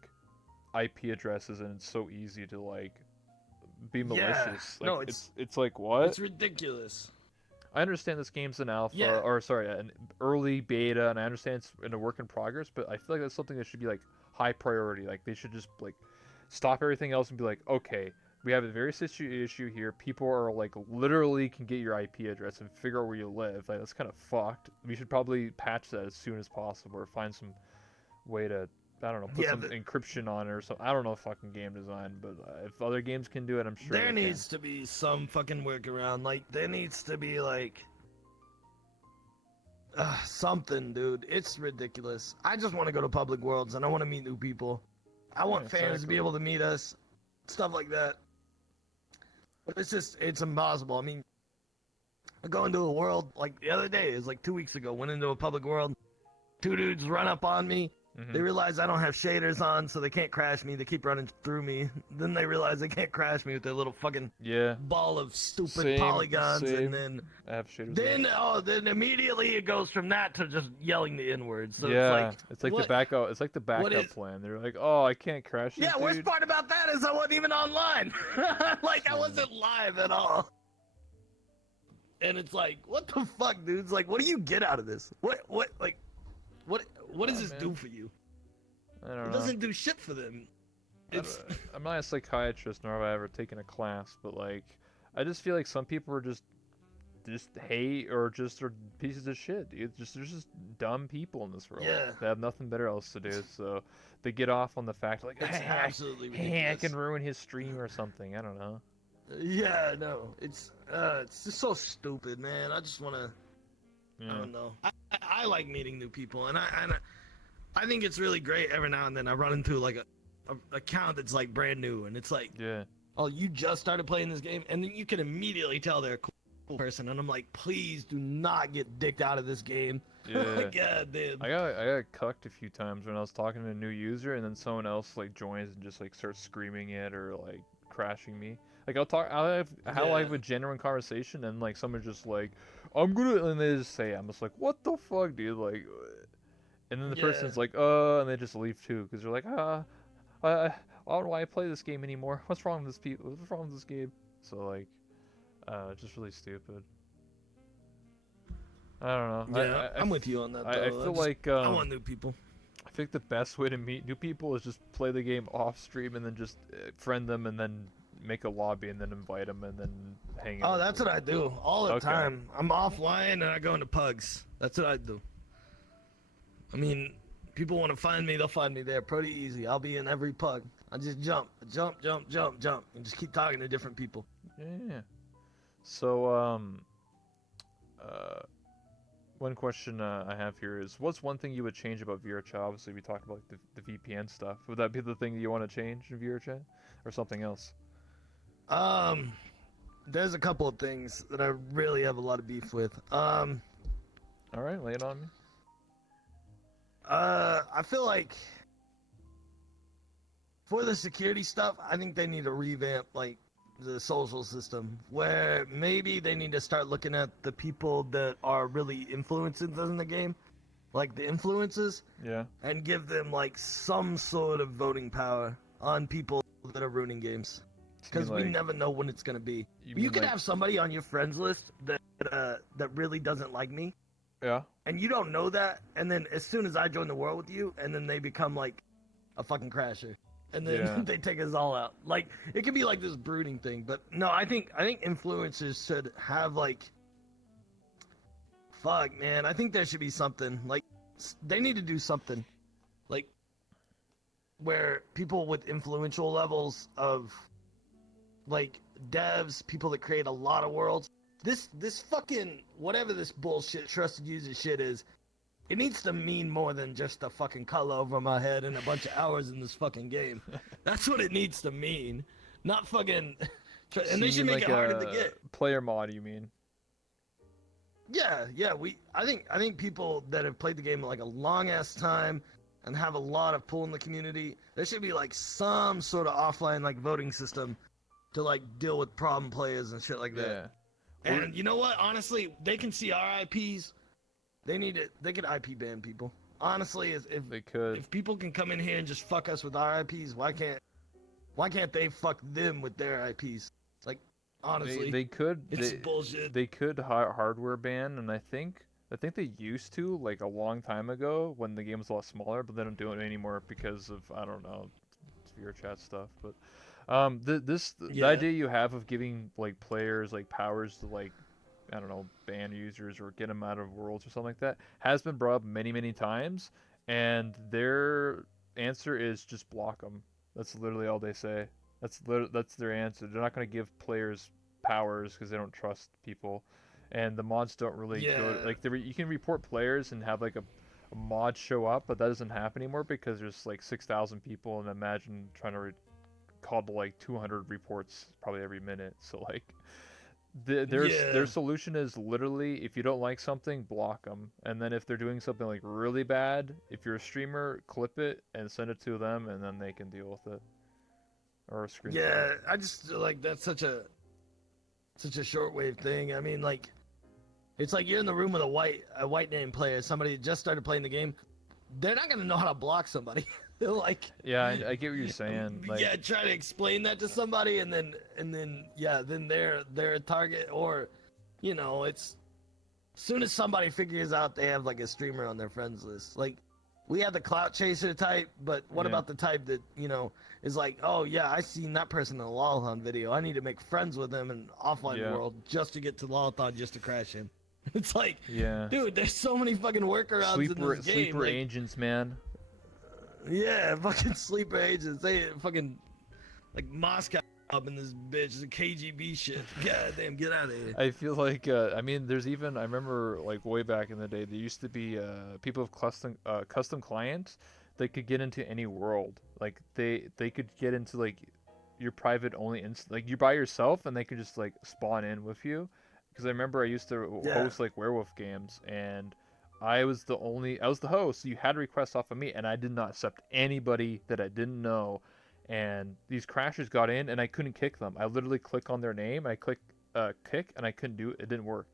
IP addresses, and it's so easy to like be yeah. malicious. Like No, it's like what? it's ridiculous. I understand this game's an alpha, Yeah. or sorry, an early beta, and I understand it's in a work in progress, but I feel like that's something that should be like high priority. Like they should just like stop everything else and be like, okay, we have a very issue here. People are like literally can get your IP address and figure out where you live. Like that's kind of fucked. We should probably patch that as soon as possible, or find some way to, I don't know, put Yeah, some encryption on it or something. I don't know fucking game design, but if other games can do it, I'm sure there they needs to be some fucking workaround. Like there needs to be like something, dude. It's ridiculous. I just want to go to public worlds and I want to meet new people. I want Yeah, fans to exactly. be able to meet us, stuff like that. But it's impossible. I mean, I go into a world like the other day, is like 2 weeks ago, went into a public world. Two dudes run up on me. Hmm. They realize I don't have shaders on, so they can't crash me. They keep running through me. Then they realize they can't crash me with their little fucking Yeah, ball of stupid same, polygons. same. And then I have shaders. then immediately it goes from that to just yelling the N-word. So Yeah, it's like the what? backup. It's like the backup is- plan. They're like, "Oh, I can't crash this, Yeah, worst dude." part about that is I wasn't even online. Like I wasn't live at all. And it's like, what the fuck, dudes? Like, what do you get out of this? What does Oh, this man. do for you? I don't It know. doesn't do shit for them. It's I'm not a psychiatrist, nor have I ever taken a class, but like, I just feel like some people are just hate or just are pieces of shit, dude. There's just dumb people in this world. Yeah. They have nothing better else to do, so they get off on the fact like, it's hey, absolutely hey, I ridiculous. can ruin his stream or something. I don't know. Yeah, no, it's just so stupid, man. I just wanna, I Yeah. don't know. I like meeting new people, and I think it's really great. Every now and then I run into like a account that's like brand new, and it's like, Yeah. oh, you just started playing this game, and then you can immediately tell they're a cool person, and I'm like, please do not get dicked out of this game. Yeah. God damn. I got cucked a few times when I was talking to a new user, and then someone else like joins and just like starts screaming it or like crashing me. Like I'll have a genuine conversation, and like someone just like, I'm gonna, and they just say, I'm just like, what the fuck, dude, like, and then the Yeah. person's like, and they just leave too, because they're like, I don't know why I play this game anymore. What's wrong with this people? What's wrong with this game? So like, it's just really stupid. I don't know. Yeah, I'm with you on that. Though. I feel like I want new people. I think the best way to meet new people is just play the game off stream and then just friend them and then make a lobby and then invite them and then hang out. Oh, that's what I do all the Okay. time. I'm offline and I go into pugs. That's what I do. I mean, people want to find me, they'll find me there pretty easy. I'll be in every pug. I just jump, and just keep talking to different people. Yeah. So one question I have here is, what's one thing you would change about VRChat? Obviously, we talked about the VPN stuff. Would that be the thing that you want to change in VRChat, or something else? There's a couple of things that I really have a lot of beef with. All right, lay it on me. I feel like for the security stuff, I think they need to revamp like the social system, where maybe they need to start looking at the people that are really influencers in the game, like the influences, Yeah. and give them like some sort of voting power on people that are ruining games. Because we never know when it's gonna be. You could have somebody on your friends list that really doesn't like me, Yeah. and you don't know that, and then as soon as I join the world with you, and then they become like a fucking crasher. and then Yeah. they take us all out. Like it could be like this brooding thing, but no, I think influencers should have like, fuck, man, I think there should be something like they need to do something like where people with influential levels of like devs, people that create a lot of worlds. This fucking whatever this bullshit trusted user shit is, it needs to mean more than just a fucking color over my head and a bunch of hours in this fucking game. That's what it needs to mean, not fucking. So And they you should mean make like it harder to a get. player mod? You mean? Yeah, yeah. I think people that have played the game like a long ass time and have a lot of pull in the community, there should be like some sort of offline like voting system to like deal with problem players and shit like that. Yeah. Or And you know what? Honestly, they can see our IPs. They need it. They could IP ban people. Honestly, they could. if people can come in here and just fuck us with our IPs, why can't they fuck them with their IPs? It's like honestly, They could. it's bullshit. They could hardware ban, and I think they used to like a long time ago when the game was a lot smaller, but they don't do it anymore because of I don't know, Sphere chat stuff. But the Yeah, idea you have of giving like players like powers to like I don't know ban users or get them out of worlds or something like that has been brought up many times, and their answer is just block them. That's literally all they say. That's their answer. They're not going to give players powers because they don't trust people, and the mods don't really go yeah, like you can report players and have like a mod show up, but that doesn't happen anymore because there's like 6,000 people, and imagine trying to call to like 200 reports probably every minute. So like their yeah, solution is literally if you don't like something, block them, and then if they're doing something like really bad, if you're a streamer, clip it and send it to them, and then they can deal with it or a screenshot. yeah. I just feel like that's such a shortwave thing. I mean, like it's like you're in the room with a white name player, somebody that just started playing the game. They're not gonna know how to block somebody. They're like, Yeah, I get what you're saying. Like, yeah, try to explain that to somebody, and then yeah, then they're a target, or you know, it's as soon as somebody figures out they have like a streamer on their friends list, like we have the clout chaser type, but what yeah, about the type that is like, oh yeah, I seen that person in a Lolathon video, I need to make friends with them in offline yeah, world just to get to Lolathon just to crash him. It's like, yeah. dude, there's so many fucking workarounds in this game. Sleeper Like, agents, man. yeah, fucking sleeper agents. They fucking like Moscow up in this bitch, the KGB shit. God damn, get out of here. I feel like I mean, there's even I remember like way back in the day, there used to be people with custom clients. They could get into any world. Like they could get into like your private only like you're by yourself, and they could just like spawn in with you. Because I remember I used to Yeah, host like werewolf games, and I was the host. So you had requests off of me, and I did not accept anybody that I didn't know. And these crashers got in, and I couldn't kick them. I literally click on their name, I click kick, and I couldn't do it. It didn't work.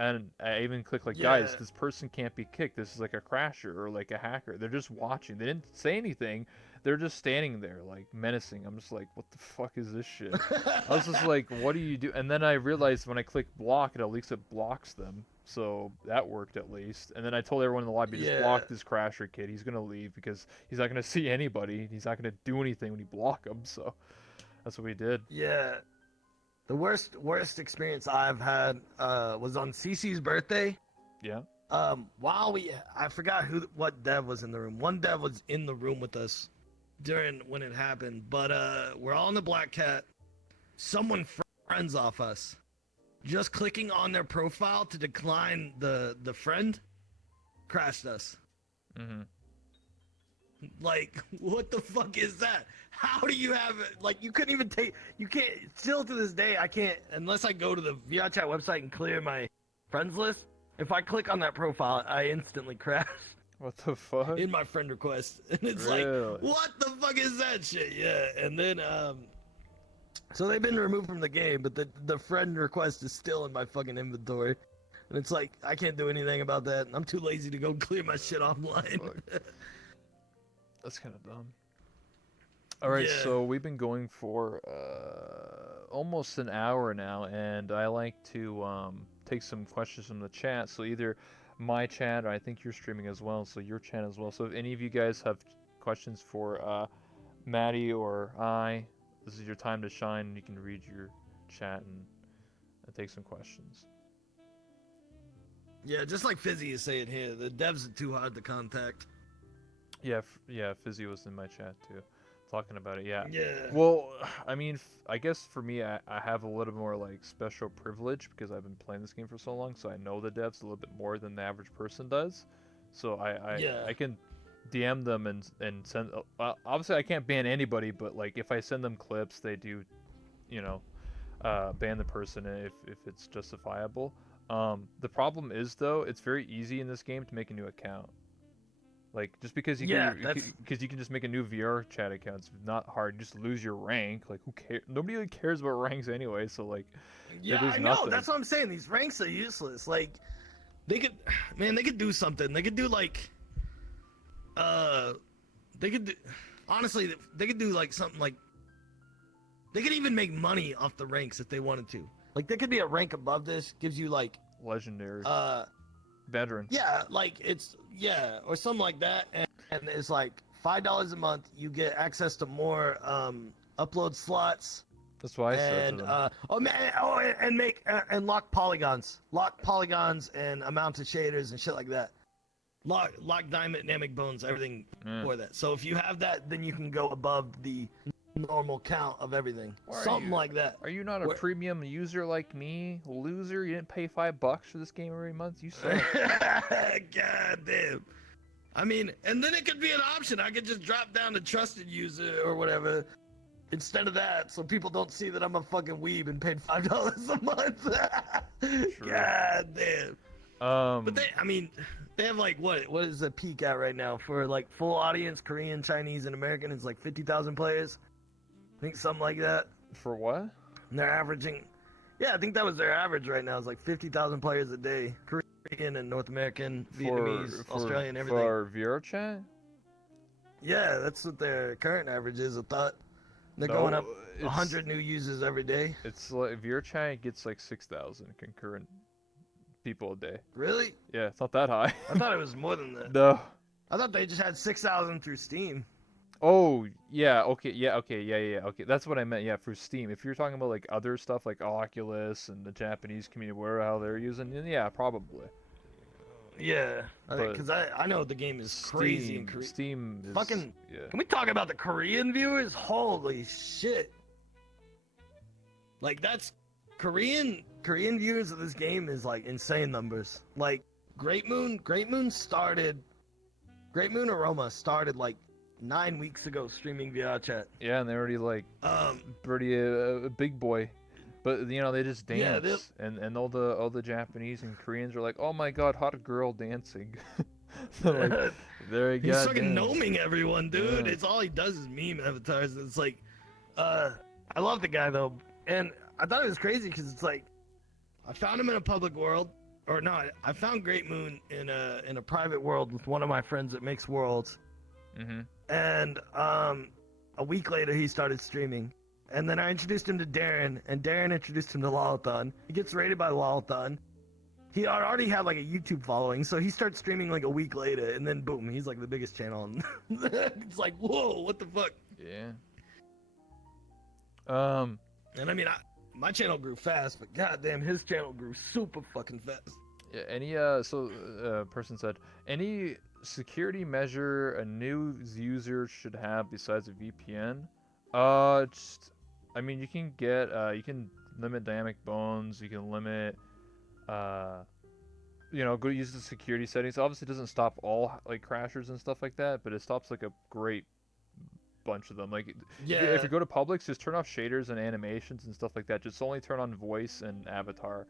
And I even click like, yeah, guys, this person can't be kicked. This is like a crasher or like a hacker. They're just watching. They didn't say anything. They're just standing there like menacing. I'm just like, what the fuck is this shit? I was just like, what do you do? And then I realized when I click block, at least it blocks them. So that worked at least. And then I told everyone in the lobby, just yeah, block this crasher kid. He's gonna leave because he's not gonna see anybody. He's not gonna do anything when you block him. So that's what we did. yeah. The worst experience I've had was on Cece's birthday. Yeah. I forgot what dev was in the room. One dev was in the room with us during when it happened, but we're all in the Black Cat. Someone friends off us. Just clicking on their profile to decline the friend crashed us. Mhm. Like, what the fuck is that? How do you have it? Like, you couldn't even you can't, still to this day, I can't, unless I go to the VRChat website and clear my friends list. If I click on that profile, I instantly crash What the fuck? in my friend request. And it's Really? like, what the fuck is that shit? Yeah. And then, so they've been removed from the game, but the friend request is still in my fucking inventory. And it's like, I can't do anything about that. I'm too lazy to go clear my shit offline. That's kind of dumb. All right, Yeah. so we've been going for almost an hour now, and I like to take some questions from the chat. So either my chat, or I think you're streaming as well, so your chat as well. So if any of you guys have questions for Maddie or I, this is your time to shine. You can read your chat and take some questions. Yeah, just like Fizzy is saying here, the devs are too hard to contact. Yeah, yeah, Fizzy was in my chat too, talking about it. Yeah. Yeah. Well, I mean, I guess for me, I have a little more like special privilege because I've been playing this game for so long, so I know the devs a little bit more than the average person does. So Yeah. I can DM them and send. Obviously, I can't ban anybody, but like if I send them clips, they do, you know, ban the person if it's justifiable. The problem is though, it's very easy in this game to make a new account. Like just because Yeah, that's you can just make a new VR chat account, it's not hard. You just lose your rank. Like who cares? Nobody really cares about ranks anyway. So like, they yeah, lose I know. nothing. That's what I'm saying. These ranks are useless. Like, they could, man, they could do something. They could do like, they could do, honestly, they could do like something like, they could even make money off the ranks if they wanted to. Like, there could be a rank above this, gives you like, Legendary. Veteran. yeah, like it's or something like that, and it's like $5 a month. You get access to more upload slots. That's why I said And to them. and make and lock polygons and amount of shaders and shit like that. Lock dynamic bones, everything for that. So if you have that, then you can go above the normal count of everything. Something like that. Are you not a premium user like me, loser? You didn't pay $5 for this game every month. You suck. God damn. I mean, and then it could be an option. I could just drop down to trusted user or whatever. Instead of that, so people don't see that I'm a fucking weeb and paid $5 a month. God damn. But they have like what is the peak at right now for like full audience, Korean, Chinese, and American? It's like 50,000 players. I think something like that. For what? And they're averaging, yeah, I think that was their average right now. It's like 50,000 players a day, Korean and North American, Vietnamese, Australian, everything. For our VR chat? Yeah, that's what their current average is. I thought. They're going up 100 new users every day. It's like VRChat gets like 6,000 concurrent people a day. Really? Yeah, it's not that high. I thought it was more than that. No. I thought they just had 6,000 through Steam. Oh, yeah, okay, okay. That's what I meant, yeah, for Steam. If you're talking about like other stuff like Oculus and the Japanese community, where how they're using, then yeah, probably. Yeah, because I know the game is crazy in Korea. Steam is... Fucking... Yeah. Can we talk about the Korean viewers? Holy shit. Like, that's... Korean viewers of this game is, like, insane numbers. Like, Great Moon Aroma started, like, 9 weeks ago streaming VR chat. Yeah, and they're already, like, pretty a big boy. But you know they just dance, and all the Japanese and Koreans are like, oh my god, hot girl dancing. So like, there you go. He's fucking gnoming everyone, dude. Yeah. It's all he does is meme avatars. It's like, I love the guy though, and I thought it was crazy because it's like, I found him in a public world, or no, I found Great Moon in a private world with one of my friends that makes worlds, and a week later he started streaming. And then I introduced him to Darren, and Darren introduced him to Lolathon. He gets rated by Lolathon. He already had like a YouTube following, so he starts streaming like a week later, and then boom, he's like the biggest channel. It's like, whoa, what the fuck? Yeah. And I mean, my channel grew fast, but goddamn, his channel grew super fucking fast. Yeah. Any person said any security measure a new user should have besides a VPN. I mean, you can get, you can limit dynamic bones, you can limit, you know, go use the security settings. Obviously, it doesn't stop all, like, crashers and stuff like that, but it stops, like, a great bunch of them. Like, yeah. If you go to Publix, just turn off shaders and animations and stuff like that. Just only turn on voice and avatar.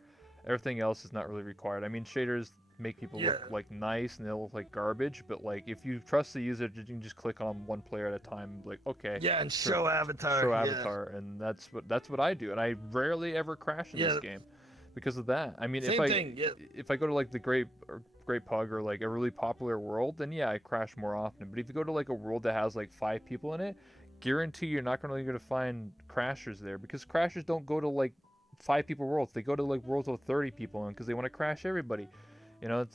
Everything else is not really required. I mean, shaders make people look like nice and they look like garbage, but like if you trust the user, you can just click on one player at a time. Like, okay, yeah, and show avatar, and that's what I do. And I rarely ever crash in this game because of that. I mean, if I go to like the Great Pug or like a really popular world, then yeah, I crash more often. But if you go to like a world that has like 5 people in it, guarantee you're not going to find crashers there, because crashers don't go to like 5 people worlds. They go to like worlds with 30 people in because they want to crash everybody. You know,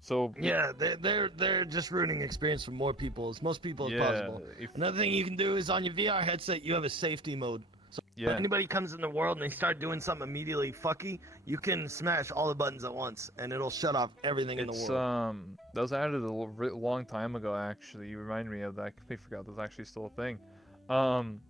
So Yeah, they're just ruining experience for more people, as most people as possible. Another thing you can do is on your VR headset, you have a safety mode. So yeah, if anybody comes in the world and they start doing something immediately fucky, you can smash all the buttons at once, and it'll shut off everything in the it's world. that was added long time ago. Actually, you reminded me of that. I completely forgot that's actually still a thing. Um,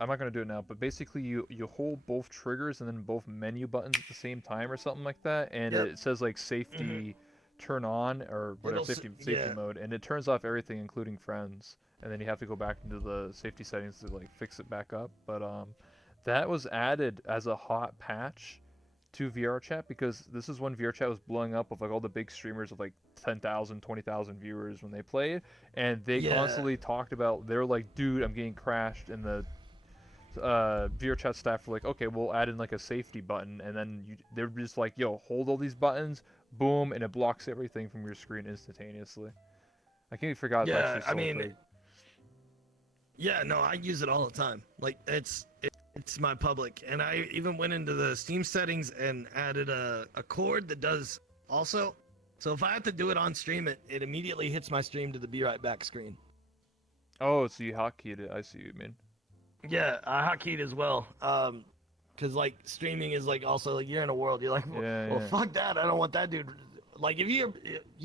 I'm not gonna do it now, but basically you hold both triggers and then both menu buttons at the same time or something like that, and Yep. it says like hmm safety turn on or whatever safety yeah. mode, and it turns off everything including friends, and then you have to go back into the safety settings to like fix it back up. But that was added as a hot patch to VR chat because this is when VR chat was blowing up with like all the big streamers of like 10,000, 20,000 viewers when they played, and they Yeah. constantly talked about they're like, dude, I'm getting crashed, and the VR chat staff were like, okay, we'll add in like a safety button, and then they're just like, yo, hold all these buttons, boom, and it blocks everything from your screen instantaneously. I completely forgot it's Yeah, actually I still a mean, thing. yeah, no, I use it all the time. Like it's my public, and I even went into the Steam settings and added a cord that does also. So if I have to do it on stream, it immediately hits my stream to the be right back screen. Oh, so you hotkeyed it. I see what you mean. Yeah, I hotkeyed as well. Cause like streaming is like also like you're in a world. You're like, Yeah, well, yeah. fuck that. I don't want that dude. Like if you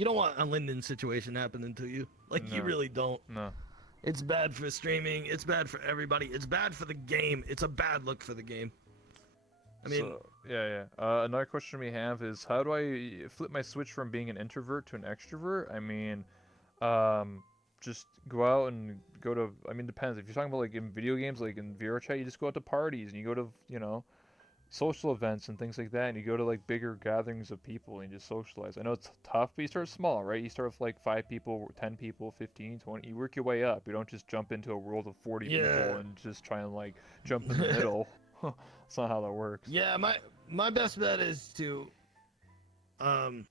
don't want a Linden situation happening to you. Like you No, really don't. no. It's bad for streaming. It's bad for everybody. It's bad for the game. It's a bad look for the game. I mean, So, yeah, yeah. Another question we have is how do I flip my switch from being an introvert to an extrovert? I mean, um, just go out and go to. I mean, depends. If you're talking about like in video games, like in VR chat, you just go out to parties and you go to social events and things like that, and you go to like bigger gatherings of people and you just socialize. I know it's tough, but you start small, right? You start with like 5 people, 10 people, 15, 20. You work your way up. You don't just jump into a world of 40 people yeah. and just try and like jump in the middle. That's not how that works. Yeah, my best bet is to um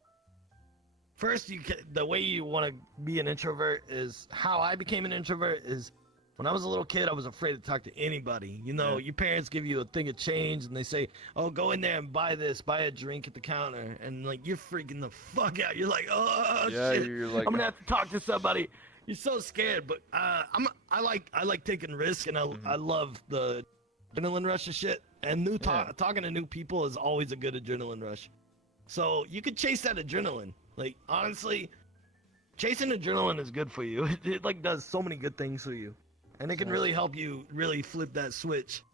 first the way you want to be an introvert is how I became an introvert is when I was a little kid I was afraid to talk to anybody. You know, Yeah. your parents give you a thing of change and they say, "Oh, go in there and buy this, buy a drink at the counter." And like you're freaking the fuck out. You're like, "Oh Yeah, shit. you're like, I'm going to have to talk to somebody." You're so scared, but I like taking risks and I mhm. love the adrenaline rush of shit. And Yeah. talking to new people is always a good adrenaline rush. So you could chase that adrenaline. Like honestly, chasing adrenaline is good for you. It like does so many good things for you, and it can So really help you really flip that switch.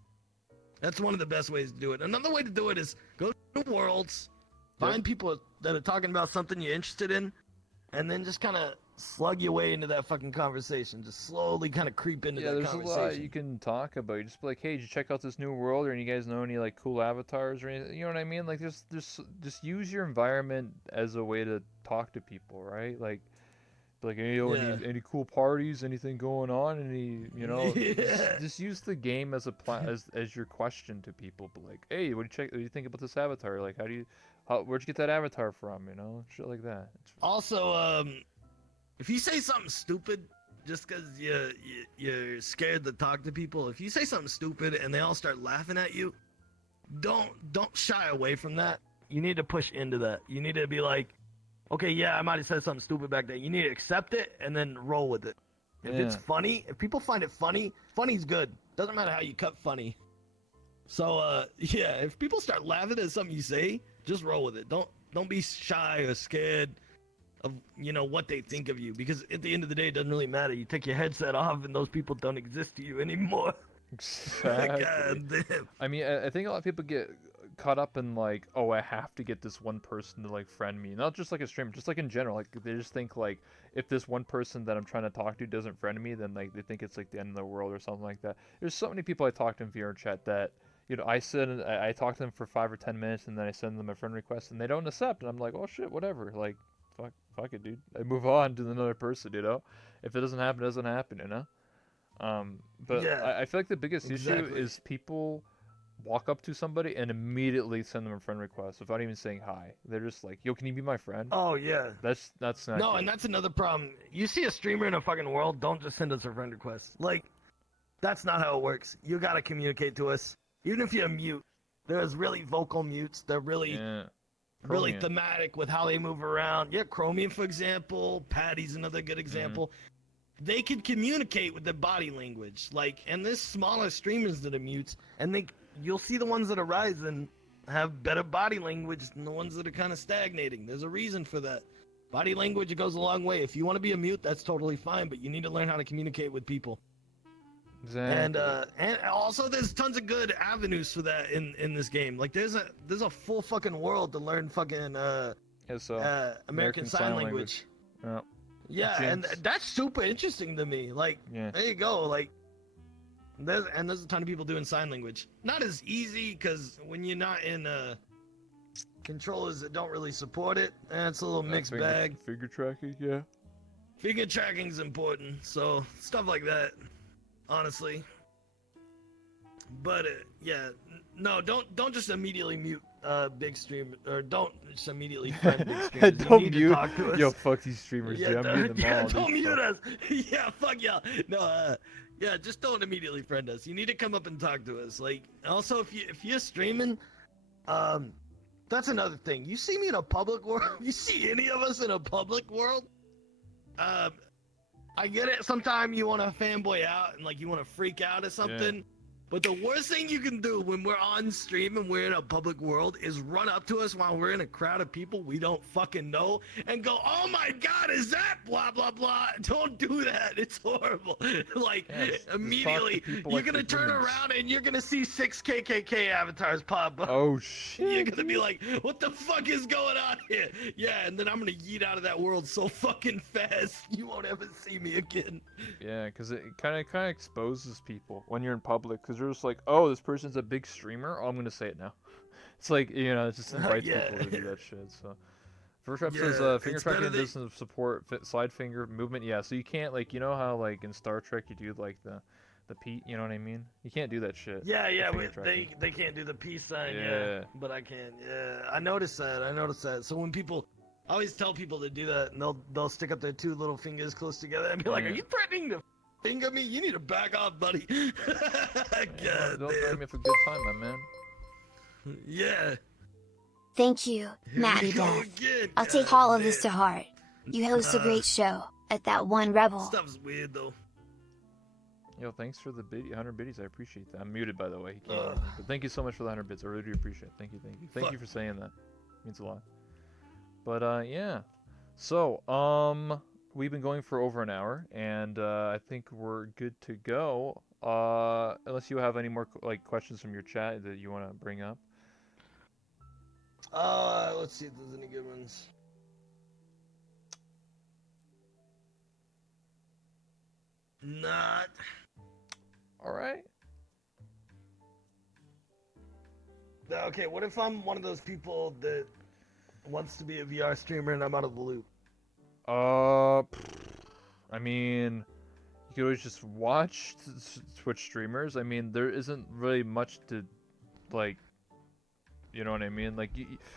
That's one of the best ways to do it. Another way to do it is go to worlds, yep. find people that are talking about something you're interested in, and then just kind of slug your way into that fucking conversation. Just slowly kind of creep into Yeah, that there's a lot you conversation. can talk about. You just be like, hey, did you check out this new world, or any you guys know any like cool avatars or anything? You know what I mean? Like, just use your environment as a way to talk to people, right? Like Yeah. any cool parties, anything going on, Yeah. just use the game as a as your question to people. But like, hey, what do you think about this avatar? Like, where'd you get that avatar from? You know, shit like that. Also, if you say something stupid just because you're scared to talk to people, if you say something stupid and they all start laughing at you, don't shy away from that. You need to push into that. You need to be like, okay, yeah, I might have said something stupid back then. You need to accept it and then roll with it. If it's Yeah. funny, if people find it funny, funny's good. Doesn't matter how you cut funny. So yeah, if people start laughing at something you say, just roll with it. Don't be shy or scared of what they think of you, because at the end of the day it doesn't really matter. You take your headset off and those people don't exist to you anymore. Exactly. God damn. I mean, I think a lot of people get caught up in like, oh, I have to get this one person to like friend me. Not just like a streamer, just like in general. Like they just think like if this one person that I'm trying to talk to doesn't friend me, then like they think it's like the end of the world or something like that. There's so many people I talked to in VR chat that I talk to them for 5 or 10 minutes and then I send them a friend request and they don't accept and I'm like, oh shit, whatever. Like, fuck it, dude. I move on to another person. If it doesn't happen, it doesn't happen. But Yeah, I feel like the biggest issue exactly. is people walk up to somebody and immediately send them a friend request without even saying hi. They're just like, "Yo, can you be my friend?" Oh yeah. That's not No, and good. that's another problem. You see a streamer in a fucking world, don't just send us a friend request. Like, that's not how it works. You gotta communicate to us. Even if you're mute. There's really vocal mutes. They're really Yeah, really Chromium. thematic with how they move around. Yeah, Chromium, for example. Patty's another good example. They can communicate with their body language. Like, and there's smaller streamers that are mutes, and you'll see the ones that are rising have better body language than the ones that are kind of stagnating. There's a reason for that. Body language goes a long way. If you want to be a mute, that's totally fine, but you need to learn how to communicate with people. Exactly. And also there's tons of good avenues for that in this game. Like there's a full fucking world to learn fucking American Sign Language. Yeah. Yeah, and Jinx. that's super interesting to me. Like, Yeah. there you go. Like, there's a ton of people doing sign language. Not as easy because when you're not in controllers that don't really support it, it's a little mixed bag. Finger tracking, yeah. Finger tracking's important, so stuff like that. Honestly. But yeah, no, don't just immediately mute big stream, or don't just immediately friend big streamers. Don't you need mute. to talk to us. Yo, fuck these streamers, Yeah, dude. I'm muting them all. don't dude, mute fuck. us. Yeah, fuck y'all. No, yeah, just don't immediately friend us. You need to come up and talk to us. Like, also if you're streaming, that's another thing. You see me in a public world. You see any of us in a public world? I get it. Sometimes you want to fanboy out and like you want to freak out or something. Yeah. But the worst thing you can do when we're on stream and we're in a public world is run up to us while we're in a crowd of people we don't fucking know and go, "Oh my God, is that blah blah blah?" Don't do that. It's horrible. Like Just immediately, talk to people you're like gonna they're turn humans. around and you're gonna see 6 KKK avatars pop up. Oh shit. You're gonna be like, "What the fuck is going on here?" Yeah, and then I'm gonna yeet out of that world so fucking fast you won't ever see me again. Yeah, because it kind of exposes people when you're in public, because you're just like, oh, this person's a big streamer. Oh, I'm gonna say it now. It's like, you know, it just invites Yeah. people to do that shit. So, first rep Yeah, says finger it's better tracking that- doesn't support slide finger movement. Yeah, so you can't, like, you know how like in Star Trek you do like the Pete, you know what I mean? You can't do that shit. Yeah, finger they can't do the peace sign, Yeah. but I can. Yeah, I noticed that. So when people, I always tell people to do that, and they'll stick up their two little fingers close together and be like, Yeah. "Are you threatening to finger me? You need to back off, buddy." God Don't throw damn. me off a good time, my man. Yeah. Thank you, Here we go MattyDeath. again. I'll take God all of this to damn. heart. You host a great show at that one Rebel. Stuff's weird though. Yo, thanks for the 100 biddies. I appreciate that. I'm muted, by the way. He can't hear Ugh. me, but thank you so much for the 100 bits. I really do appreciate it. Thank you. Thank you Fuck. for saying that. Means a lot. But yeah. So we've been going for over an hour, and I think we're good to go. Unless you have any more like questions from your chat that you want to bring up. Let's see if there's any good ones. Not. All right. Okay, what if I'm one of those people that wants to be a VR streamer and I'm out of the loop? I mean, you could always just watch Twitch streamers. I mean, there isn't really much to, like, you know what I mean? Like,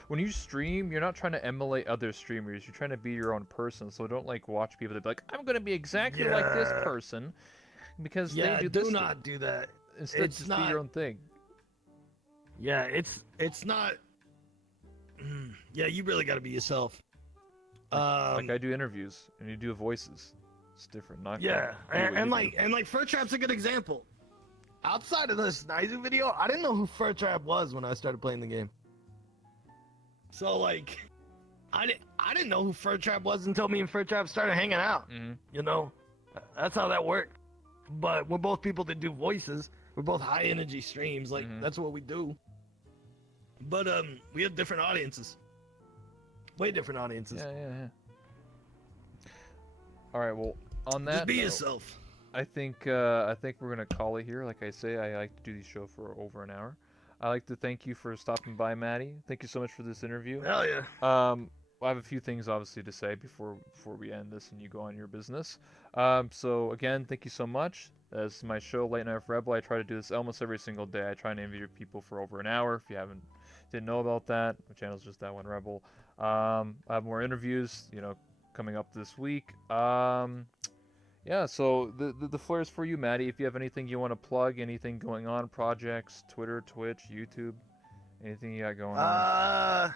when you stream, you're not trying to emulate other streamers. You're trying to be your own person. So don't, like, watch people that be like, I'm gonna be exactly like this Yeah. person, because Yeah, they do do this. not do that. Instead, it's just be not- your own thing. Yeah, it's not. Yeah, you really got to be yourself. Like I do interviews, and you do voices. It's different. Not Yeah, do what and you do. Fur Trap's a good example. Outside of this Nizu video, I didn't know who Fur Trap was when I started playing the game. So like, I didn't know who Fur Trap was until me and Fur Trap started hanging out. Mhm. You know, that's how that worked. But we're both people that do voices. We're both high energy streams. Like Mhm. that's what we do. But we have different audiences. Way different audiences. Yeah. All right. Well, on that, Just be note, yourself. I think we're gonna call it here. Like I say, I like to do these shows for over an hour. I like to thank you for stopping by, Maddie. Thank you so much for this interview. Hell yeah. I have a few things obviously to say before we end this and you go on your business. So again, thank you so much. This is my show, Late Night with Rebel. I try to do this almost every single day. I try and interview people for over an hour. If you didn't know about that, my channel's just That One Rebel. I have more interviews, coming up this week. Yeah, so the floor is for you, Maddie. If you have anything you want to plug, anything going on, projects, Twitter, Twitch, YouTube, anything you got going on.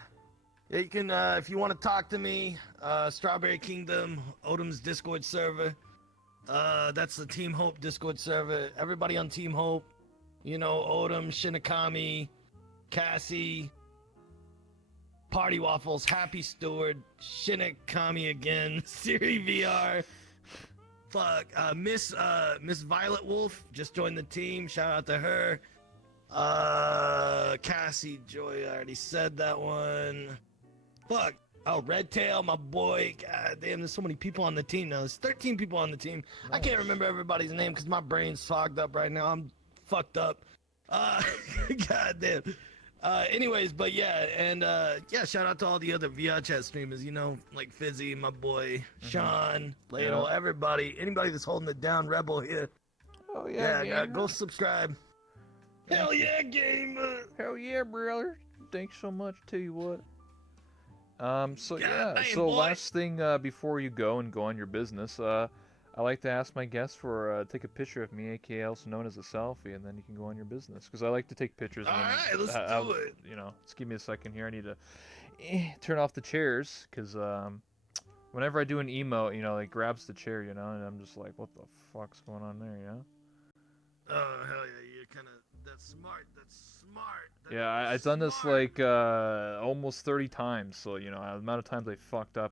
Yeah, you can, if you want to talk to me, Strawberry Kingdom, Odom's Discord server. That's the Team Hope Discord server. Everybody on Team Hope, you know, Odom, Shinakami, Cassie, Party Waffles, Happy Steward, Shinakami again, Siri VR. Fuck, Miss Violet Wolf just joined the team. Shout out to her. Cassie Joy, I already said that one. Fuck. Oh, Red Tail, my boy. God damn, there's so many people on the team now. There's 13 people on the team. I can't remember everybody's name because my brain's fogged up right now. I'm fucked up. God damn. Anyways, but yeah, and yeah, shout out to all the other VR chat streamers, you know, like Fizzy, my boy, Sean, Ladle, everybody, anybody that's holding it down, Rebel here. Oh yeah, Go subscribe. Hell yeah, gamer. Hell yeah, brother. Thanks so much. Tell you what. So God damn, so boy. last thing before you go and go on your business, I like to ask my guests for take a picture of me, aka also known as a selfie, and then you can go on your business. Because I like to take pictures. All right, let's do it. You know, just give me a second here. I need to turn off the chairs, because whenever I do an emote, you know, it grabs the chair, you know, and I'm just like, what the fuck's going on there, you know? Oh, hell yeah, you're kind of, that's smart. Yeah, I've done this like almost 30 times, so you know, the amount of times I fucked up